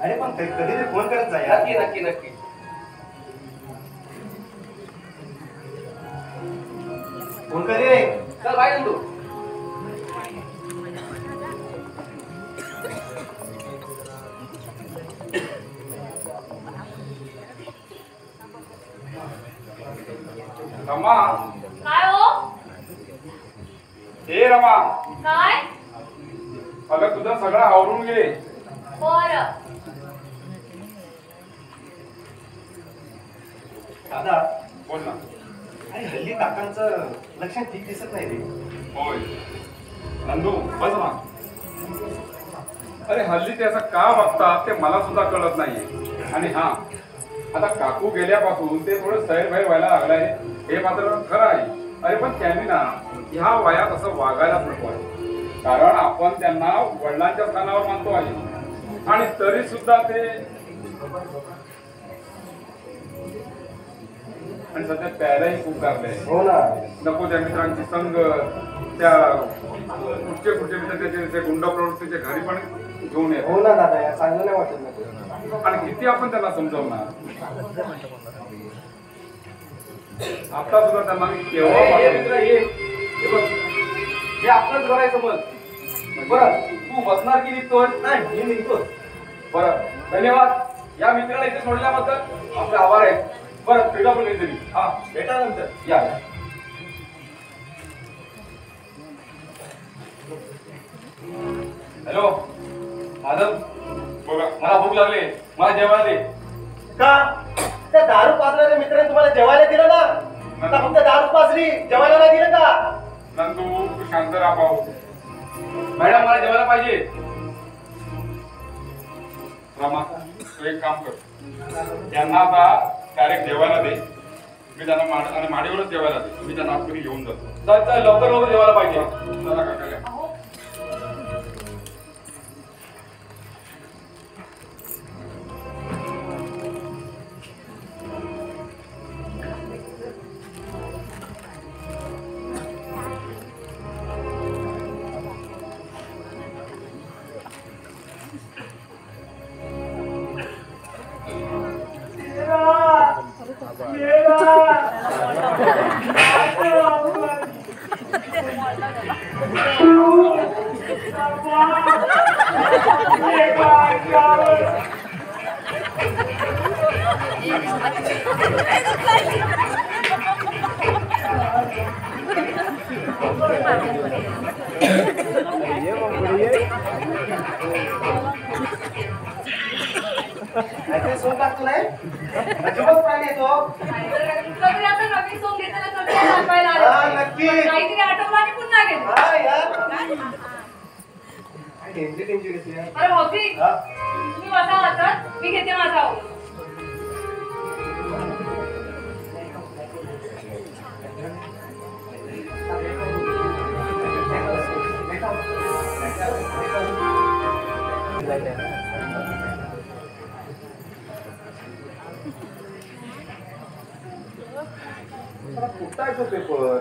अरे पण कधी तरी फोन करत जा यार. नक्की नक्की नक्की. फोन कर रे. चल बाय नंदू. रमा. काय हो? हे रमा काय? अगं तुझं सगळं आवरून घे. बरं. दादा बोल ना. अरे हल्ली काकांचं लक्षण ठीक दिसत नाही रे. होय नंदू बस ना. अरे हल्ली ते असं का बघतात ते मला सुद्धा कळत नाहीये. आणि हा, आता काकू गेल्यापासून ते थोडं सैरभैर व्हायला लागलाय हे मात्र खरं आहे. अरे पण त्यांनी ना ह्या वयात असं वागायलाच नको आहे. कारण आपण त्यांना वडिलांच्या स्थानावर मानतो आहे आणि तरी सुद्धा ते आणि सध्या प्यायलाही खूप लागलंय. हो ना. नको त्या मित्रांची संग, त्या कुठचे मित्र त्याचे गुंड प्रवृत्तीचे घरी पण घेऊन येत. हो ना दादा, या चांगलं नाही वाटत ना. आणि किती आपण त्यांना समजवणार. आता सुद्धा त्यांना मी केव्हा मित्र हे आपलंच घर आहे समज. बरं तू बसणार की निघतोय? नाही, मी निघतो. बरं धन्यवाद. या मित्राला इथे सोडल्याबद्दल आपले आभार आहेत. बरं भेटा पण काहीतरी. हा भेटा नंतर. या. हॅलो माधव, बघा मला भूक लागली, मला जेवायला दे. का त्या दारू पाजणाऱ्या मित्राने तुम्हाला जेवायला दिलं ना? आता फक्त दारू पाजली, जेवायला नाही दिलं का? नंदू तू शांत राहा भाऊ. मॅडम मला जेवायला पाहिजे. रमा तू एक काम कर, त्यांना आता डायरेक्ट जेवायला दे. मी त्यांना आणि माडीवरच जेवायला दे. मी त्यांना आतमध्ये घेऊन जातो. चल चल लवकर जेवायला पाहिजे. चला काका. सोन टाकतो नाही अजिबात प्राणी येतो. नक्की. काहीतरी आठवलं आणि पुन्हा गेलं. हा यार, डेंजर यार. अरे हॉकी तुम्ही बसा वाचत, मी घेते माझा आवाज. कुठला आहे तो पेपर?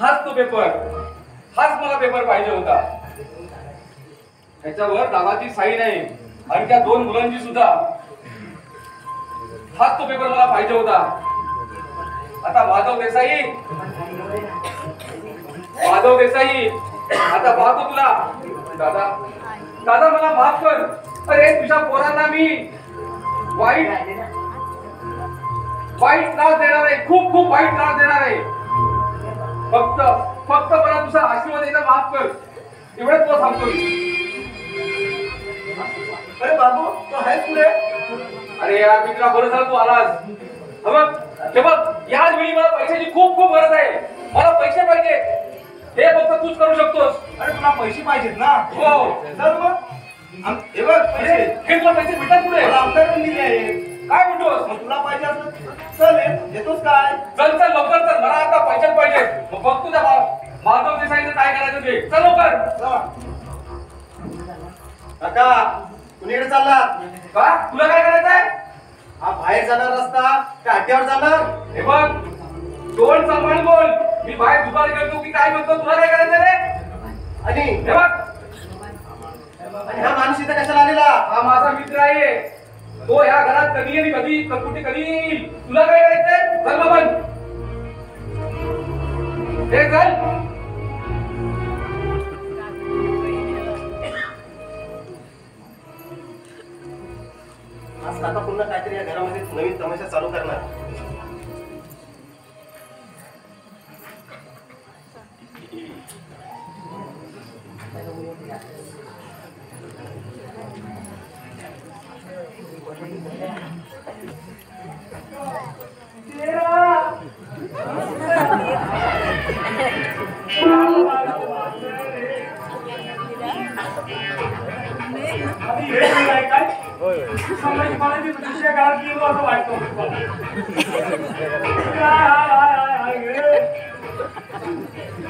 हाच तो पेपर. हाच मला पेपर पाहिजे होता. त्याच्यावर दादाची साई नाही आणि त्या दोन मुलांची सुद्धा. हाच तो पेपर मला पाहिजे होता. आता माधव देसाई आता पाहतो तुला. दादा दादा मला माफ कर. अरे तुझ्या पोरांना मी वाईट त्रास देणार आहे. खूप खूप वाईट त्रास देणार आहे. फक्त मला तुझा आशीर्वाद द्यायचा माफ कर. एवढंच तुला सांगतो. अरे बाबू, तो आहेस पुढे? अरे यार मित्रा, बरं झालं तू आलास. हे बघ याच वेळी मला पैशाची खूप खूप गरज आहे. मला पैसे पाहिजे. हे फक्त तूच करू शकतोस. अरे तुला पैसे पाहिजेत ना? हो. चल मग. हे बघ पैसे. हे तुला पैसे भेटतात पुढे. मला आमच्याकडून दिले आहेत. काय म्हणतोस? मग तुला पाहिजे असं चल येतोस काय? चल चल लवकर चल. मला आता पैसे पाहिजे. मग बघ तुझ्या माधव देसाईचं काय करायचं ते. चल लवकर. काका कुणीकडे चालला? का तुला काय करायचंय? हा बाहेर जाणार रस्ता का अड्ड्यावर जाणार? हे बघ तोंड सांभाळून बोल. मी बाहेर दुकान करतो की काय म्हणतो. तुला काय करायचं रे? आणि हे बघ हा माणूस इथं कशाला आलेला? हा माझा मित्र आहे. तो ह्या घरात कधी आणि कधी कुठे कधी येईल. तुला काय करायचंय? चल बाबा हे चल. आज काका पुन्हा काहीतरी या घरामध्ये नवीन तमाशा चालू करणार. दुसऱ्या गावात गेलो असं वाटतो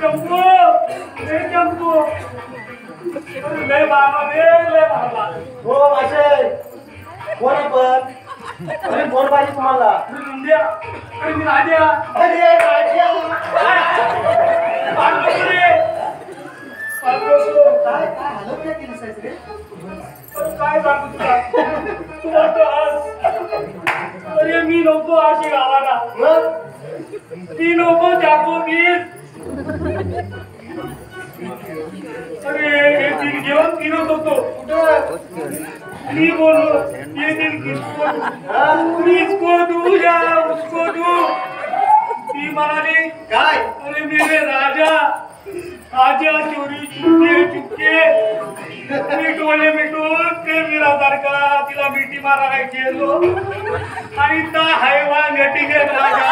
चंपू चंपू लय बाबा लय बाबा हो मासे कोण आपण अरे कोण पाहिजे तुम्हाला रुंद्या अरे मी राजा अरे राजा काय काय हालत काय केली साहेब रे काय सांगू तुला तू म्हणतो आज अरे मी नको अशी गावाला मग मी नको जातो मी अरे हे दिल घेऊन फिरत होतो कुठं मी बोलो ये दिल किसको दूं इसको दूं या उसको दूं ती म्हणाली काय अरे मेरे राजा आजा चोरी चुपके चुपके मी डोळे मिटून ते मिरासारखा तिला मिठी मारायला गेलो आणि त्या हैवान गटिंग राजा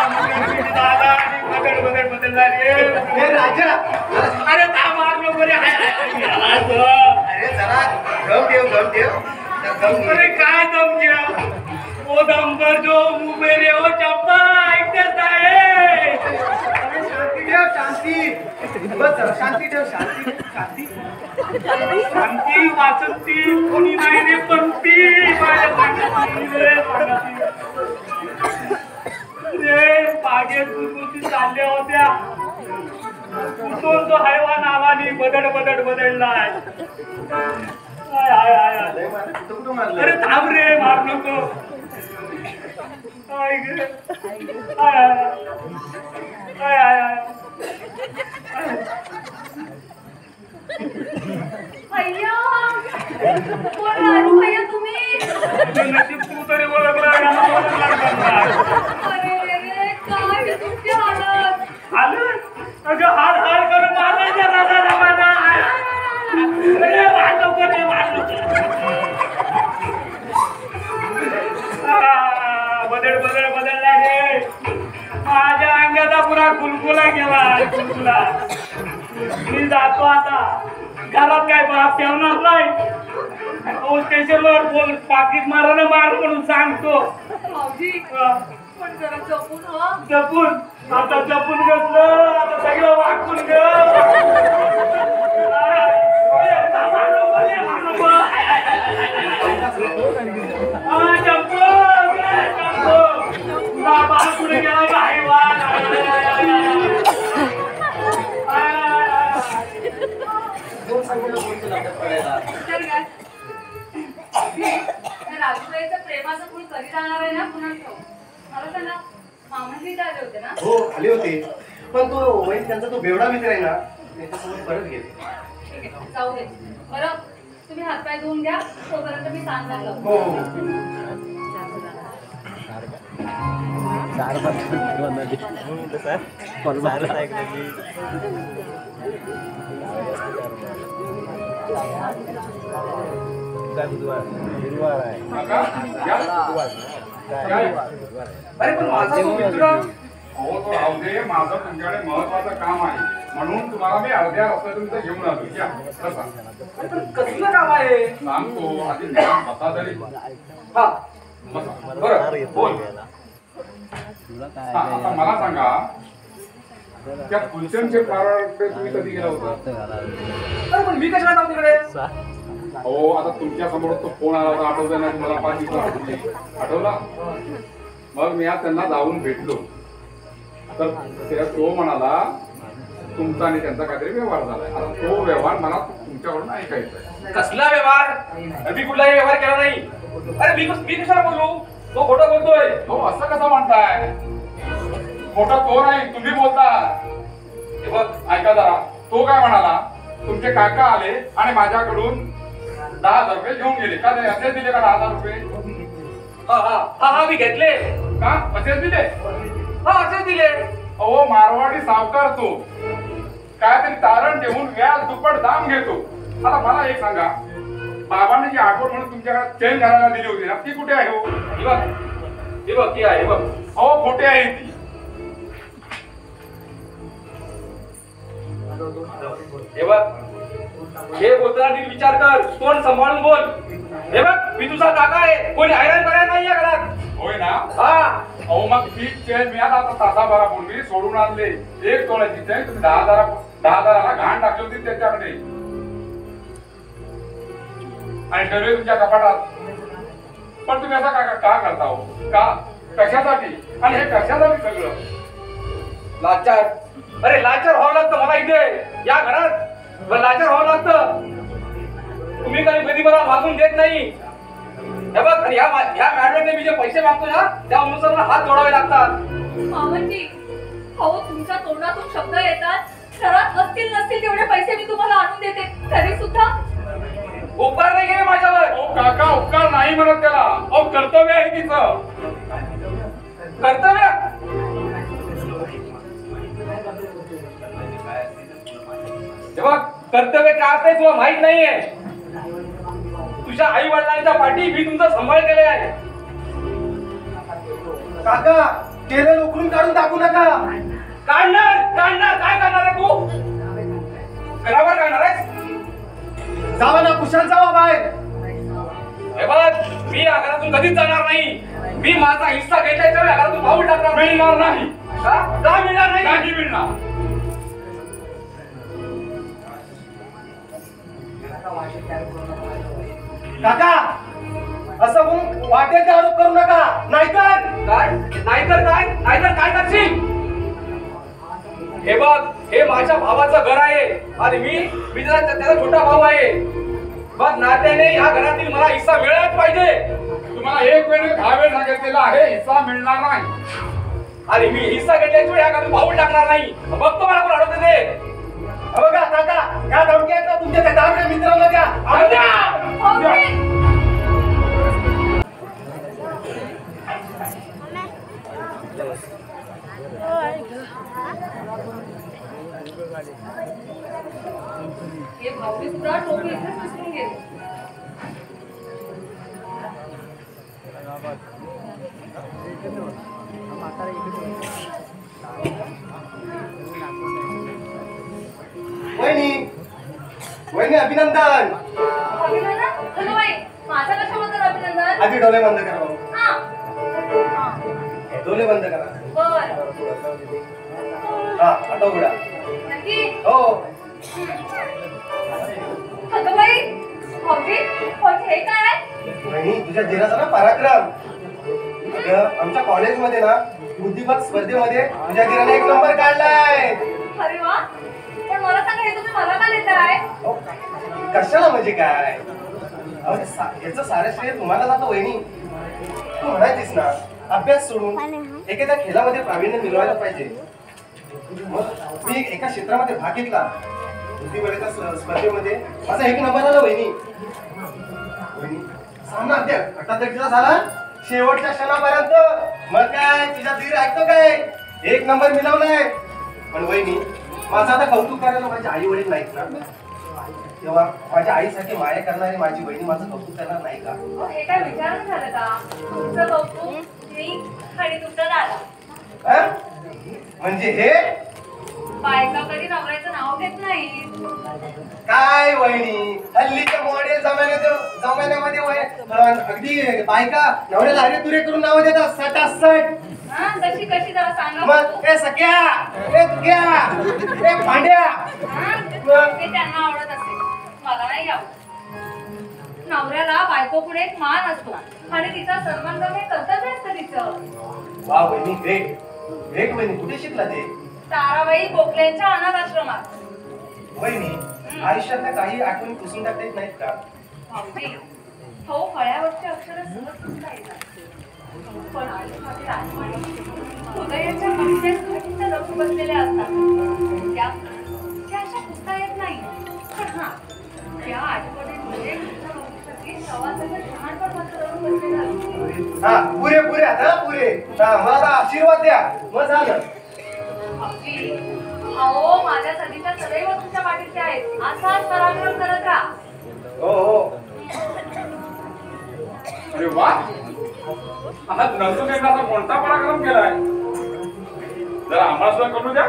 दादा बदल बदल बदलला रे हे राजा अरे का मारलो बरे अरे जरा गम देव अरे काय दम घ्या ओ दंबर जो मेरे ओ चंपा ऐकत आहे शांती ठेव शांती बस जरा शांती ठेव शांती शांती शांती वाचंती कोणी नाही रे पंक्ती माझ्या सांगती रे बागेत गुलगुली चालल्या होत्या कुठून तो हैवान आवानी बदललाय आय आय आय आय कुठं मारलं अरे थांब रे मार नको आय गे आय आय आय आय आय भैया कोण राजू भैया तुम्ही नशीब तू तरी ओळखला का मला ओळखला करणार अरे रे काय तुमची हालत आलं अगं हार हार करून मारायचा राजा रवाना अरे वाढलो कोणी वाढलो बदलला रे माझ्या अंगाचा पुरा कुलकुला गेला कुलकुला मी जातो आता घरात काय बाप ठेवणार नाही स्टेशनवर बोल पाकिट मारायला मार म्हणून सांगतो मावशी पण जरा जपून हो जपून आता जपून घेतलं आता सगळं वाकून ग बाबा पुढे गेला तर काय राजूबाईचं प्रेमाचं फुल कधी जाणार आहे ना पुन्हा मला सांगा मामाजी इथे आले होते ना हो आले होते पण तो वैद त्यांचा तो बेवडा मित्र आहे ना त्याच्यासमोर परत गेले ठीक आहे जाऊ दे बरं तुम्ही हातपाय धुवून घ्या तोपर्यंत मी सांगणार लावतो. हो अरे पण माझा तो मित्र अहो तो राहू दे माझं तुमच्याकडे महत्वाचं काम आहे म्हणून तुम्हाला मी अर्ध्या रस्त्यातून इथे घेऊन आलो या बसा. पण कसलं काम आहे सांगतो आधी निदान बसा तरी हा बसा. बरं बोल हा, आता मला सांगा त्या फुलचंदचे फाराकडे तुम्ही कधी गेला होता अरे पण मी कशाला जाऊ तिकडे हो आता तुमच्या समोर तो फोन आला होता आठवतं ना तुम्हाला 5 दिवस आठवला मग मी आज त्यांना जाऊन भेटलो तर तो म्हणाला तुमचा आणि त्यांचा काहीतरी व्यवहार झालाय आता तो व्यवहार मला तुमच्याकडून ऐकायचा आहे. कसला व्यवहार अरे मी कुठलाही व्यवहार केला नाही अरे मी कशाला बोलू तो खोटं बोलतोय तो असं कसं म्हणताय खोटं तो नाही तुम्ही बोलता हे बघ ऐका जरा तो काय म्हणाला तुमचे काका आले आणि माझ्याकडून 10,000 रुपये घेऊन गेले का नाही असेच दिले का 10,000 रुपये हा हा हा हा मी घेतले का असेच दिले हा असेच दिले अहो मारवाडी सावकार तो काहीतरी तारण ठेवून व्याज दुप्पट दाम घेतो आता मला एक सांगा बाबांनी जी आठवण म्हणून तुमच्याकडे चेन घालायला दिली होती ना ती कुठे आहे हो हे बघ ती आहे बघ अहो खोटे आहे ती हे बघ हे बोलताना नीट विचार कर, तोंड सांभाळून बोल. हे बघ, मी तुझा काका आहे, कोणी हैराण करायला नाही या घरात. होय ना? हा. अहो मग ठीक चेन मी आता तासाभरापूर्वी सोडून आणले. 1 तोळ्याची चेन तुम्ही 10,000ला घाण टाकली होती त्याच्याकडे, आणि ठरवे तुमच्या कपाटात. पण तुम्ही असं का करता हो? का? कशासाठी? आणि हे कशासाठी सगळं? लाचार. अरे लाचार व्हावं लागतं मला इथे या घरात, लाचार व्हावं लागतं. तुम्ही कधी मला मागून देत नाही. हे बघ, ह्या मॅडमने मी जे पैसे मागतो ना, त्या अनुसार हात जोडावे लागतात. मामांजी, अहो तुमच्या तोंडातून शब्द येतात, घरात असतील नसतील तेवढे पैसे मी तुम्हाला आणून देते, तरी सुद्धा उपकार नाही केले माझ्यावर. ओ काका, उपकार नाही म्हणत त्याला. अहो कर्तव्य आहे तिचं. कर्तव्य? हे बघ, कर्तव्य काय असते तुला माहित नाहीये. तुझ्या आई वडिलांच्या पाठी मी तुमचा सांभाळ केले आहे. काका, केलं उकरून काढून टाकू नका. काढणार काय करणार आहे तू? घरावर काढणार आहेस? जावा ना, कुशाल जावा बाहेर. हे बघ, मी या घरातून कधीच जाणार नाही. मी माझा हिस्सा घेतल्याशिवाय या घरातून पाऊल टाकणार नाही. मिळणार नाही. का मिळणार नाही? नाही मिळणार. काका, असं म्हणून वाटेचे आरोप करू नका, नाहीतर काय करशील? हे बघ, हे माझ्या भावाचं घर आहे आणि मी त्याचा छोटा भाऊ आहे. मग नात्याने या घरातील मला हिस्सा मिळालाच पाहिजे. तुम्हाला 1 वेळ 10 वेळ सांगितलेला आहे, हिस्सा मिळणार नाही. आणि मी हिस्सा घेतल्याशिवाय या घरातून पाऊल टाकणार नाही. बघतो मला कोण अडवते ते. बघा काका, या धमक्या ना तुमच्या त्या दारूच्या मित्राला द्या. हे भावडी सुद्धा टोपी इथेच विसरून गेले. वहिनी अभिनंदन. अभिनंदन? हॅलो बाई, माझा कशाबद्दल अभिनंदन? आधी डोळे बंद करा भाऊ. हा. डोळे बंद करा. बर. हा, आता उघडा. नक्की? हो. अगं बाई, भाऊजी, हे काय? वहिनी, तुझ्या धीराचा ना पराक्रम. अगं, आमच्या कॉलेजमध्ये ना बुद्धिबळ स्पर्धेमध्ये तुझ्या धीराने 1 नंबर काढलाय. अरे वा, पण मला सांगा, हे तुम्ही मला का देताय? कशाला म्हणजे काय? याचं सारं श्रेय तुम्हाला जातं वहिनी. तू म्हणायचीस ना, अभ्यास सोडून एखाद्या खेळामध्ये प्रावीण्य मिळवायला पाहिजे. मग मी एका क्षेत्रामध्ये भाग घेतला, बुद्धिबळाच्या स्पर्धेमध्ये माझा 1 नंबर आला वहिनी. सामना अद्याप अट्टातटीचा झाला, शेवटच्या क्षणापर्यंत. मग काय, तिचा धीर ऐकतो काय? 1 नंबर मिळवलाय. पण वहिनी, माझं आता कौतुक करायला माझे आई वडील नाहीत ना, तेव्हा माझ्या आईसाठी माया करणारी माझी बहिणी माझं कौतुक करणार नाही का? हे काय विचार झालं का? तुमचं कौतुक मी आणि तुमचा दादा. म्हणजे हे बायका कधी नवऱ्याचं नाव घेत नाही. काय वहिनी, हल्लीच्या मॉडेल जमान्यामध्ये अगदी बायका नवऱ्याला अरे तुरे करून नाव देतात, सटासट. कशी जरा सांगा. मग ए सख्या, ए तुक्या, ए भांड्या. ते त्यांना आवडत असेल, मला नाही आवडत. नवऱ्याला बायको पुढे एक मान असतो आणि तिचा सन्मान करणे कर्तव्य असतं तिचं. वा वहिनी, ग्रेट ग्रेट वहिनी. कुठे शिकला ते? ताराबाई गोखलेंच्या अनाथ आश्रमात. वहिनी, आयुष्यातल्या काही आठवणी पुसून टाकता येत नाहीत का? भाऊजी, हो, फळ्यावरचे अक्षर सहज पुसता येतात, पण आयुष्यातील आठवणी हृदयाच्या मध्यस्थी घट्ट बसलेल्या असतात. त्या अशा पुसता येत नाही. पण हा, त्या आठवणींमध्ये हा, पुरे आता पुरे. मला आशीर्वाद द्या, मग झालं. अहो, माझ्या सगळीच्या सदैव तुमच्या पाठीचे आहेत. असाच पराक्रम करत राहा. हो. अरे वा, आता नसून एकदा कोणता पराक्रम केलाय? जरा आम्हाला सुद्धा करू द्या.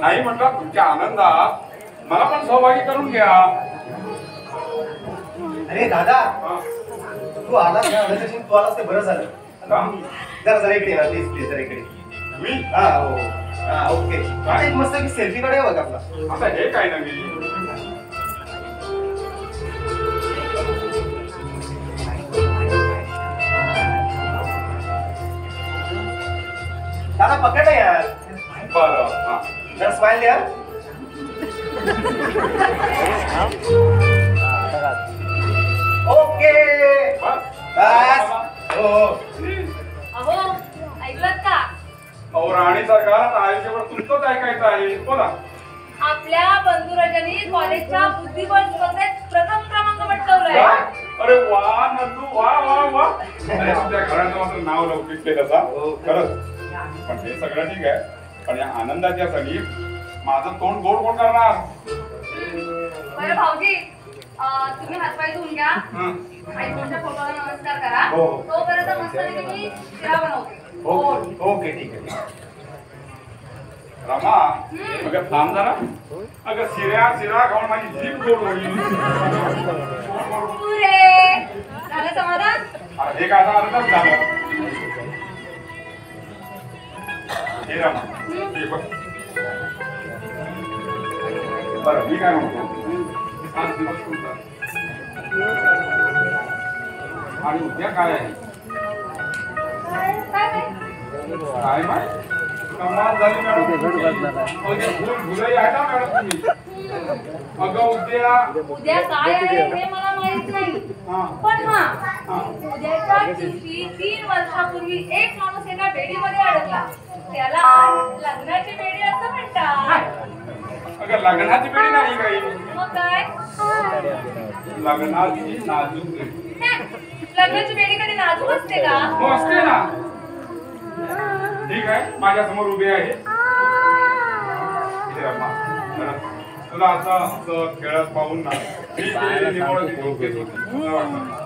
नाही म्हटलं, तुमच्या आनंदात मला पण सहभागी करून घ्या. अरे दादा हा. तू आलास ना अनकशी तू आलास ते बरं झालं का? जरा इकडे या प्लीज प्लीज जरा इकडे मी हा हो हा ओके आता एक मस्त की सेल्फी काढूया बघ आपला आता हे काय ना मी दादा पकड ना यार बरं हा जरा स्माइल द्या ओके बस बस हो अहो ऐकलत का अहो राणी सरकार आयुष्यभर तुमचंच ऐकायचं आहे बोला आपल्या बंधुराजांनी कॉलेजच्या बुद्धिबळ स्पर्धेत प्रथम क्रमांक पटकावलाय. अरे वा नंदू वा वा वा अरे आपल्या घराचं मात्र नाव लौकिक केलं सा खरंच पण हे सगळं ठीक आहे पण या आनंदाच्या सणी माझं तोंड गोड कोण करणार बरं भाऊजी तुम्ही हातपाय धुवून घ्या हं. आईच्या फोटोला नमस्कार करा हो, हो. तोपर्यंत मस्त मी शिरा बनवते. ओके ठीक आहे रमा अगं थांब जरा अगं शिरा खाऊन माझी जीभ गोड होईल पुरे झालं समाधान. अरे हे काय आता अर्धच झालं हे रमा हे बघ बरं मी काय म्हणतो आज दिवस तुमचा आणि उद्या काय आहे काय माहिती कमाल झाली मॅडम उद्या भुलई आहे ना मॅडम तुम्ही अगं उद्या काय आहे हे मला माहित नाही हा. पण हा उद्याच्या दिवशी 3 वर्षापूर्वी एक माणूस एका बेडीमध्ये अडकला त्याला लग्नाची बेडी असं म्हणतात. अगं लग्नाची बेडी नाही काही मग काय लग्नाची नाजूक बेडी लग्नाची बेडी कधी नाजूक असते का. हो असते ना ठीक आहे माझ्या समोर उभे आहे हे रमा, बरं. तुला असं खेळत पाहून ना मी केलेली निवड ती योग्यच होती मला वाटतं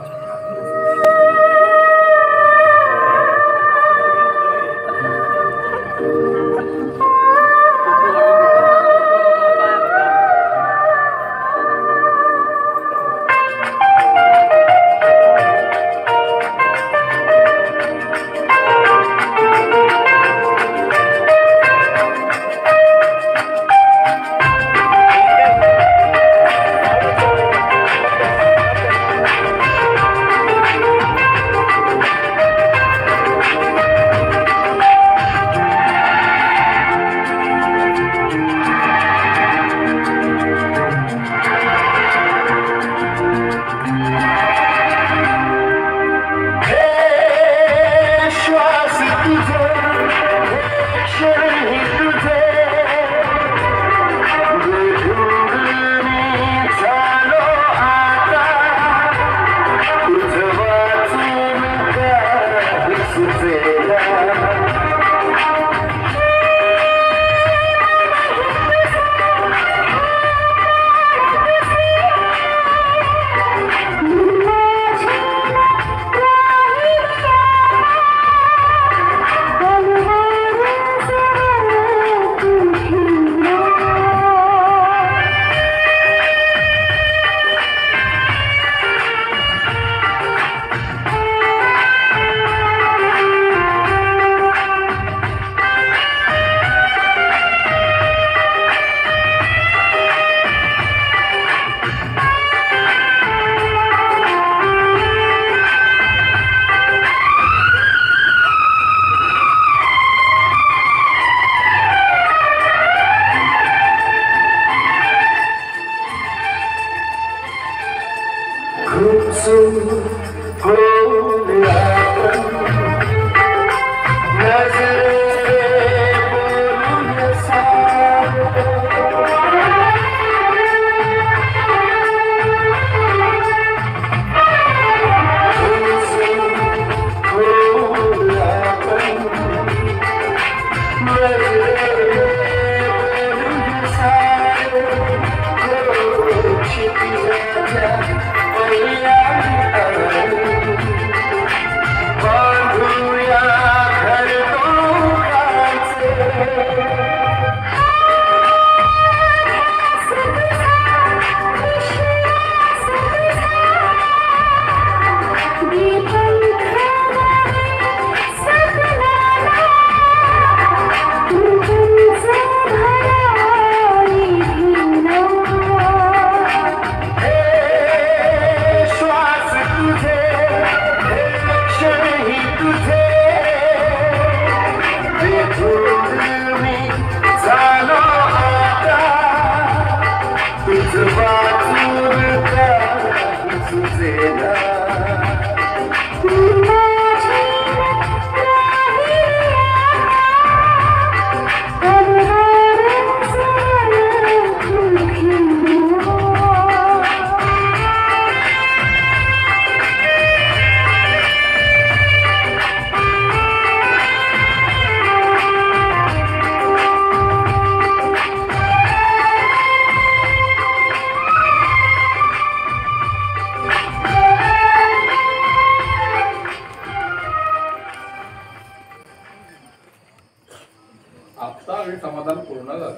आता मी समाधान पूर्ण झालं.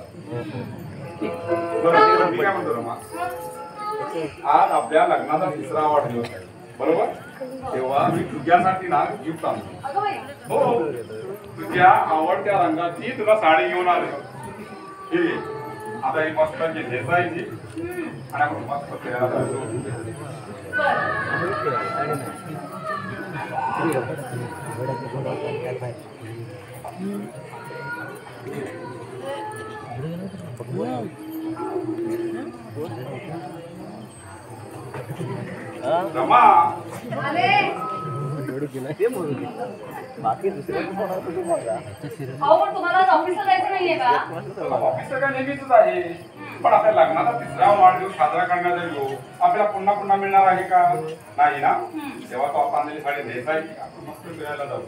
बरं मी काय म्हणतो रमा, आज आपल्या लग्नाचा 3रा वाढदिवस आहे बरोबर. तेव्हा मी तुझ्यासाठी ना गिफ्ट आणतो. अगं बाई, हो, तुझ्या आवडत्या रंगाची तुला साडी घेऊन आले. हे घे. आता ही मस्त नेसायची आणि आपण मस्त फिरायला जायचो. रमा आले. अहो पण तुम्हाला आज ऑफिसला जायचं नाहीये का? ऑफिस काय नेहमीच आहे, पण आपल्या लग्नाचा 3रा वाढदिवस साजरा करण्याचा योग आपल्याला पुन्हा पुन्हा मिळणार आहे का? नाही ना. तेव्हा तो आपण आणलेली साडी नेसायची, आपण मस्त फिरायला जाऊ.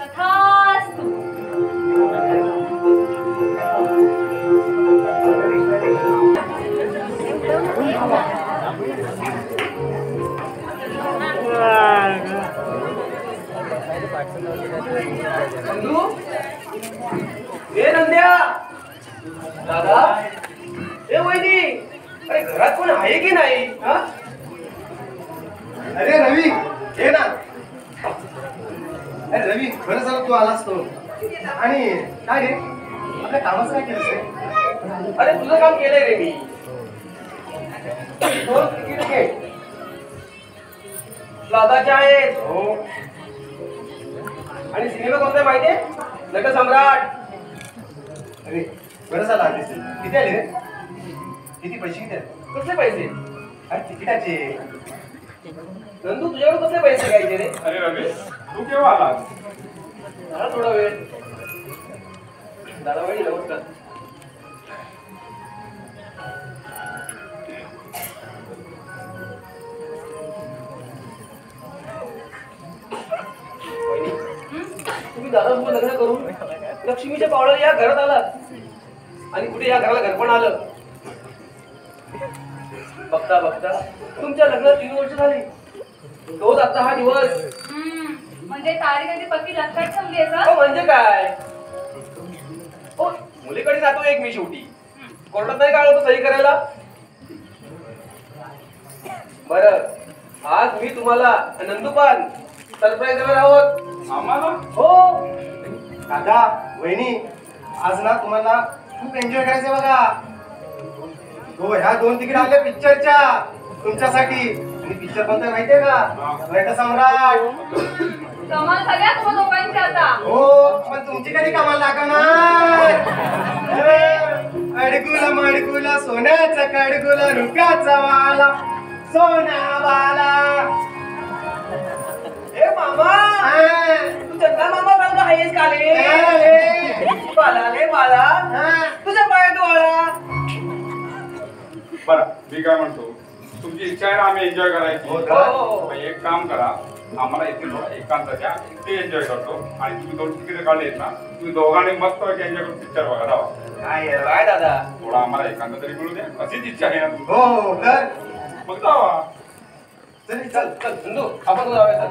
तथास्तु. बंधू, ए नंद्या, दादा, ए वहिनी, अरे घरात कोण आहे की नाही? हा? अरे रवी, ये ना. अरे रवी, बरं झालं तू आलास तो. आणि काय रे, आपल्या कामाचं काय केलंस रे? अरे तुझं काम केलंय रे मी. 2 तिकीट घे. दादाच्या आहेत. हो. आणि सिनेमा कोणता आहे माहितीये? नट सम्राट. अरे बरं झालं आलीस. किती आले रे? किती पैसे किती आले? कसले पैसे? अरे तिकिटाचे. नंदू तुझ्याकडे कसले पैसे घ्यायचे रे? अरे रवी, तू केव्हा आलास? झाला थोडा वेळ. दादा वहिनी नमस्कार. तुम्ही दादासोबत लग्न करून लक्ष्मीच्या पावलाला या घरात आलात आणि कुठे या घराला घरपण आलं. बघता बघता तुमच्या लग्नात 3 वर्ष झाली. तोच आता हा दिवस. म्हणजे तारीख आणि पक्की लक्षात ठेवली आहे का? हो म्हणजे काय? हो मुलीकडे जातो एक मी शेवटी. कोर्टात नाही काढतो सही करायला. बरं आज मी तुम्हाला नंदुपान सरप्राईज देणार आहोत. आम्हाला? हो दादा वहिनी, आज ना तुम्हाला खूप एन्जॉय करायचं बघा. हो ह्या 2 तिकीट आले पिक्चरच्या तुमच्यासाठी. आणि पिक्चर कोणता माहितीये का? नट सम्राट. कमाल झाल्या तुम्हा दोघांची आता. हो पण तुमची कधी कमाल लागणार? अडकुला मडकुला सोन्याचा कडकुला रुपयाचा वाला सोन्यावाला. ए मामा, तू चंदा मामा रंग आहेस का रे? बाला रे बाला, तुझ्या पायात वाळा. बरं मी काय म्हणतो, तुमची इच्छा आहे ना आम्ही एन्जॉय करायची. हो. एक काम करा, आम्हाला इथे एकांताच्या ते एन्जॉय करतो आणि तुम्ही 2 तिकीट काढलेत ना, तुम्ही दोघांनी मस्त एन्जॉय करून पिक्चर बघा. जावा. काय दादा, थोडा आम्हाला एकांत तरी मिळू द्या, अशीच इच्छा आहे ना. हो तर मग जावा. चल चल चल नंदू, आपण जाऊया.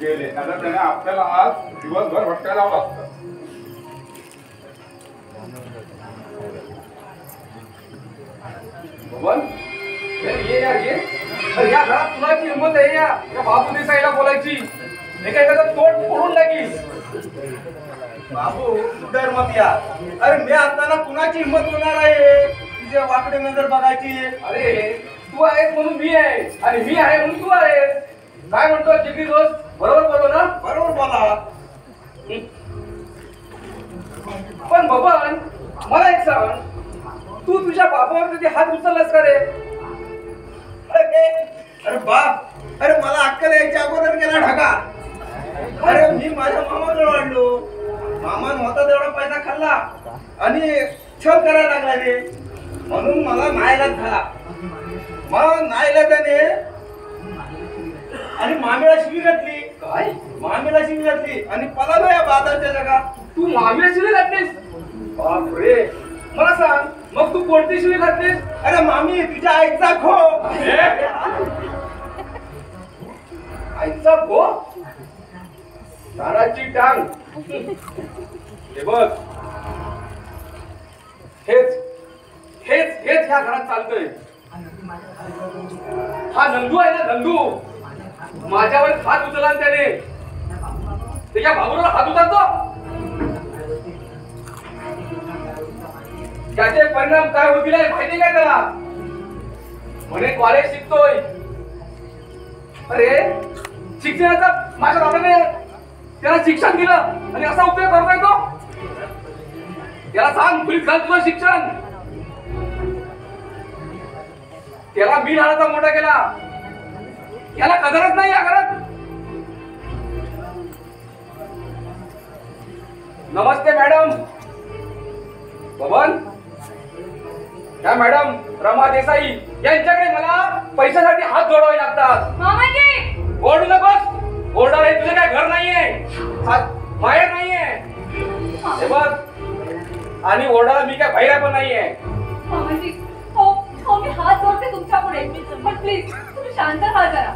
गेले आता त्याने आपल्याला आज दिवसभर भटकायला लावलं असतं. भगवान, ये यार ये. अरे या घरात तुलाची हिंमत आहे या बाबू देसाईला बोलायची. एका एखादा तोंड फोडून टाकील. बाबू डर मत या. अरे मी असताना कुणाची हिंमत होणार आहे तुझ्या वाकडे नजर बघायची? अरे तू आहेस म्हणून मी आहे आणि मी आहे म्हणून तू आहेस. काय म्हणतो जिगरी दोस्त? बरोबर बोललो ना? बरोबर बोला. पण बबन, मला एक सांग, तू तुझ्या बापावर कधी हात उचललास का रे? अरे बाप, अरे मला अक्कल यायच्या अगोदर गेला ढगा. अरे मी माझ्या मामाकडे वाढलो. मामान होता तेवढा पैसा खाल्ला आणि छळ करायला लागला रे. म्हणून मला नाईलाज झाला. मग नाईलाजाने आणि मामीला शिवी घातली. काय? मामीला शिवी घातली आणि पळालो या बाजारच्या जगात. तू मामीला शिवी घातलीस? बापरे. मला सांग, मग तू कोणती शिवी घातलीस? अरे मामी तुझ्या आईचा खो. आईचा खो? ताराची टांग. हे बघ, हेच हेच हेच ह्या घरात चालतंय. हा नंदू आहे ना, नंदू माझ्यावर हात उचलला त्याने. त्याच्या भाऊला हात उचलतो. त्याचे परिणाम काय होतील माहिती काय त्याला? म्हणे कॉलेज शिकतोय. अरे शिक्षणाचा माझ्या दादाने त्याला शिक्षण दिलं आणि असा उपयोग करतोय तो. त्याला सांग पोलीस घाल तुझं शिक्षण. त्याला मी लहानाचा मोठा केला. याला कदरच नाही या घरात. नमस्ते मॅडम. बबन, या मॅडम रमा देसाई यांच्याकडे मला पैशासाठी हात जोडावे लागतात. मामाजी ओरडू नकोस. ओरडायला हे तुझं काय घर नाहीये, बाहेर नाहीये. हे बघ, आणि ओरडायला मी काय बाहेर पण नाहीये. मामाजी हो हो मी हात जोडते तुमच्या पुढे, पण प्लीज तुम्ही शांत राहा जरा.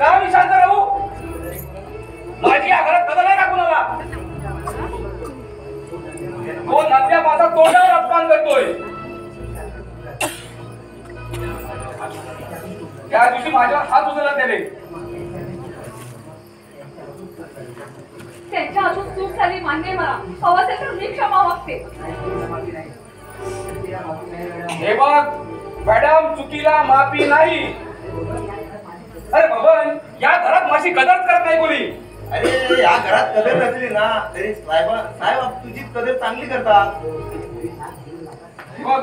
का मी शांत राहू? माझी या घरात कदर नाही का कुणाला? तो नद्या माझा तोंडावर अपमान करतोय. त्या दिवशी माझ्यावर हात उचलला त्याने. त्यांच्या हातून चूक झाली मान्य मला. हवं असेल तर मी क्षमा मागते. हे बघ मॅडम, चुकीला माफी नाही. अरे बबन, या घरात माझी कदरच करत नाही कोणी. अरे या घरात कदर नसली ना तरी साहेब तुझी कदर चांगली करतात. बघ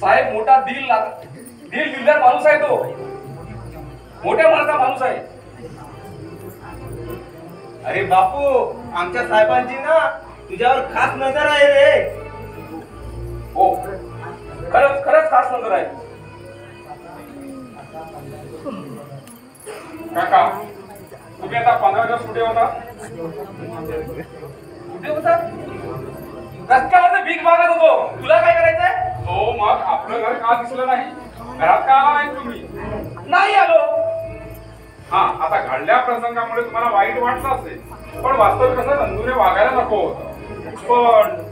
साहेब, मोठा दिलदार माणूस आहे तो. मोठ्या मनाचा माणूस आहे. अरे बापू, आमच्या साहेबांची ना तुझ्यावर खास नजर आहे रे. हो, खरंच खरंच खास नजर आहे. काका, तुम्ही आता 15 दिवस कुठे होता? कुठे होता? रस्त्यावर भीक मागत होतो. तुला काय करायचंय? हो, मग आपलं घर का दिसलं नाही? घरात का आला नाही तुम्ही? नाही आलो. हा, आता घडल्या प्रसंगामुळे तुम्हाला वाईट वाटलं असेल, पण वास्तविक कसं नंदूने वागायला नको होतं. पण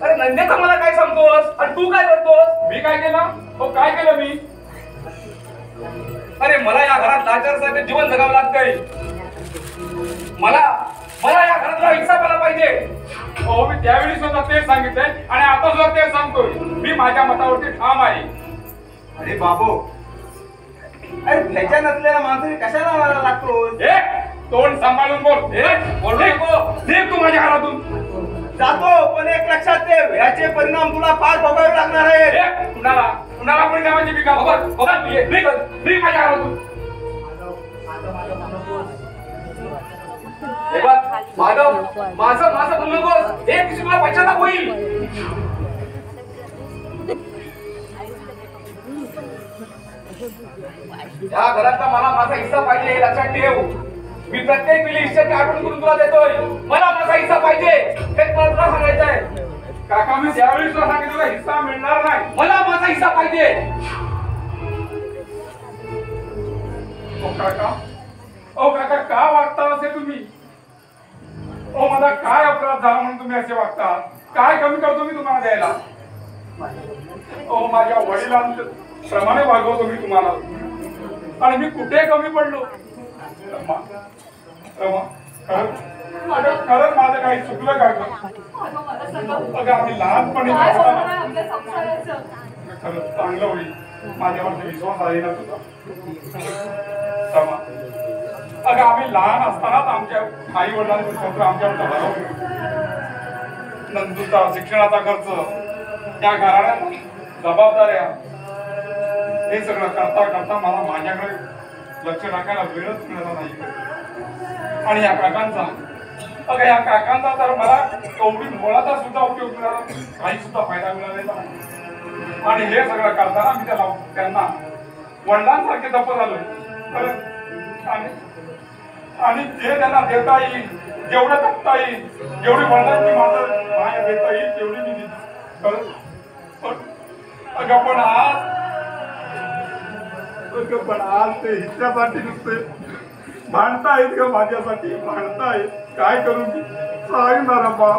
अरे नंदेचं मला काय सांगतोस आणि तू काय करतोस? मी काय केलं? हो, काय केलं मी? अरे मला या घरात लाचारसारखं जीवन जगावं लागतंय. मला या घरातला हिस्सा मला पाहिजे. हो, मी त्यावेळी सुद्धा तेच सांगितलंय आणि आता सुद्धा तेच सांगतोय. मी माझ्या मतावरती ठाम आहे. अरे बाबू, अरे त्याच्या नसलेल्या माणसाने कशाला मारायला लागतो? तोंड सांभाळून बोल. बोलू नको. निघ तू माझ्या घरातून. जातो, पण एक लक्षात ठेव, याचे परिणाम तुला फार भोगावे लागणार आहे. कुणाला कोणी कामाची बिगा निघ माझ्या घरातून. माधव, माझं बोलू नकोस. एक दिवशी मला पश्चाताप होईल. या घरातला मला माझा हिस्सा पाहिजे हे लक्षात ठेव. मी प्रत्येक वेळी हिस्साची आठवण करून तुला देतोय. मला माझा हिस्सा पाहिजे हेच मला तुला सांगायचं आहे. काका, मी त्यावेळी तुला सांगितलं हिस्सा मिळणार नाही. मला माझा हिस्सा पाहिजे. ओ काका, का वागता असे तुम्ही? ओ, माझा काय अपराध झाला म्हणून तुम्ही असे वागता? काय कमी करतो मी तुम्हाला द्यायला? ओ, माझ्या वडिलांप्रमाणे वागवतो मी तुम्हाला, आणि मी कुठे कमी पडलो? खरंच माझं काही चुकलं का? अगं आम्ही लहानपणी खरंच चांगलं होईल. माझ्यावरती विश्वास आहे ना तुझा? अगं आम्ही लहान असतानाच आमच्या आई वडिलांचं स्वप्न आमच्यावर हरवलं. नंदूचा शिक्षणाचा खर्च, त्या घराण्या जबाबदाऱ्या, हे सगळं करता करता मला माझ्याकडे लक्ष टाकायला वेळच मिळाला नाही. आणि या काकांचा, अगं या काकांचा तर मला एवढी मुळाचा सुद्धा उपयोग मिळाला, काही सुद्धा फायदा मिळालेला नाही. आणि हे सगळं करताना मी त्यांना वडिलांसारखे दप्प झालोय. आणि जे त्यांना देता येईल, जेवढं जपता येईल, जेवढी वडिलांची माझं माया देता येईल तेवढी मी दिली. पण आज ते हिच्यासाठी नुसते भांडतायत का माझ्यासाठी भांडतायत. काय करू मी सांग ना रब्बा.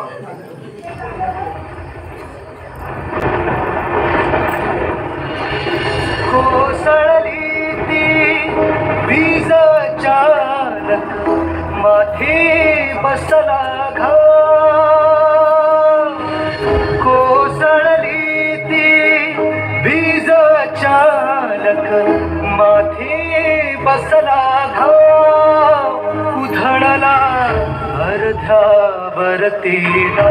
कोसळली ती वीज अचानक माथे बसला घाव. कोसळली ती वीज अचानक माथे बसला घाव. उधळला अर्ध्या बरतीला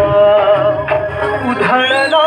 उधळला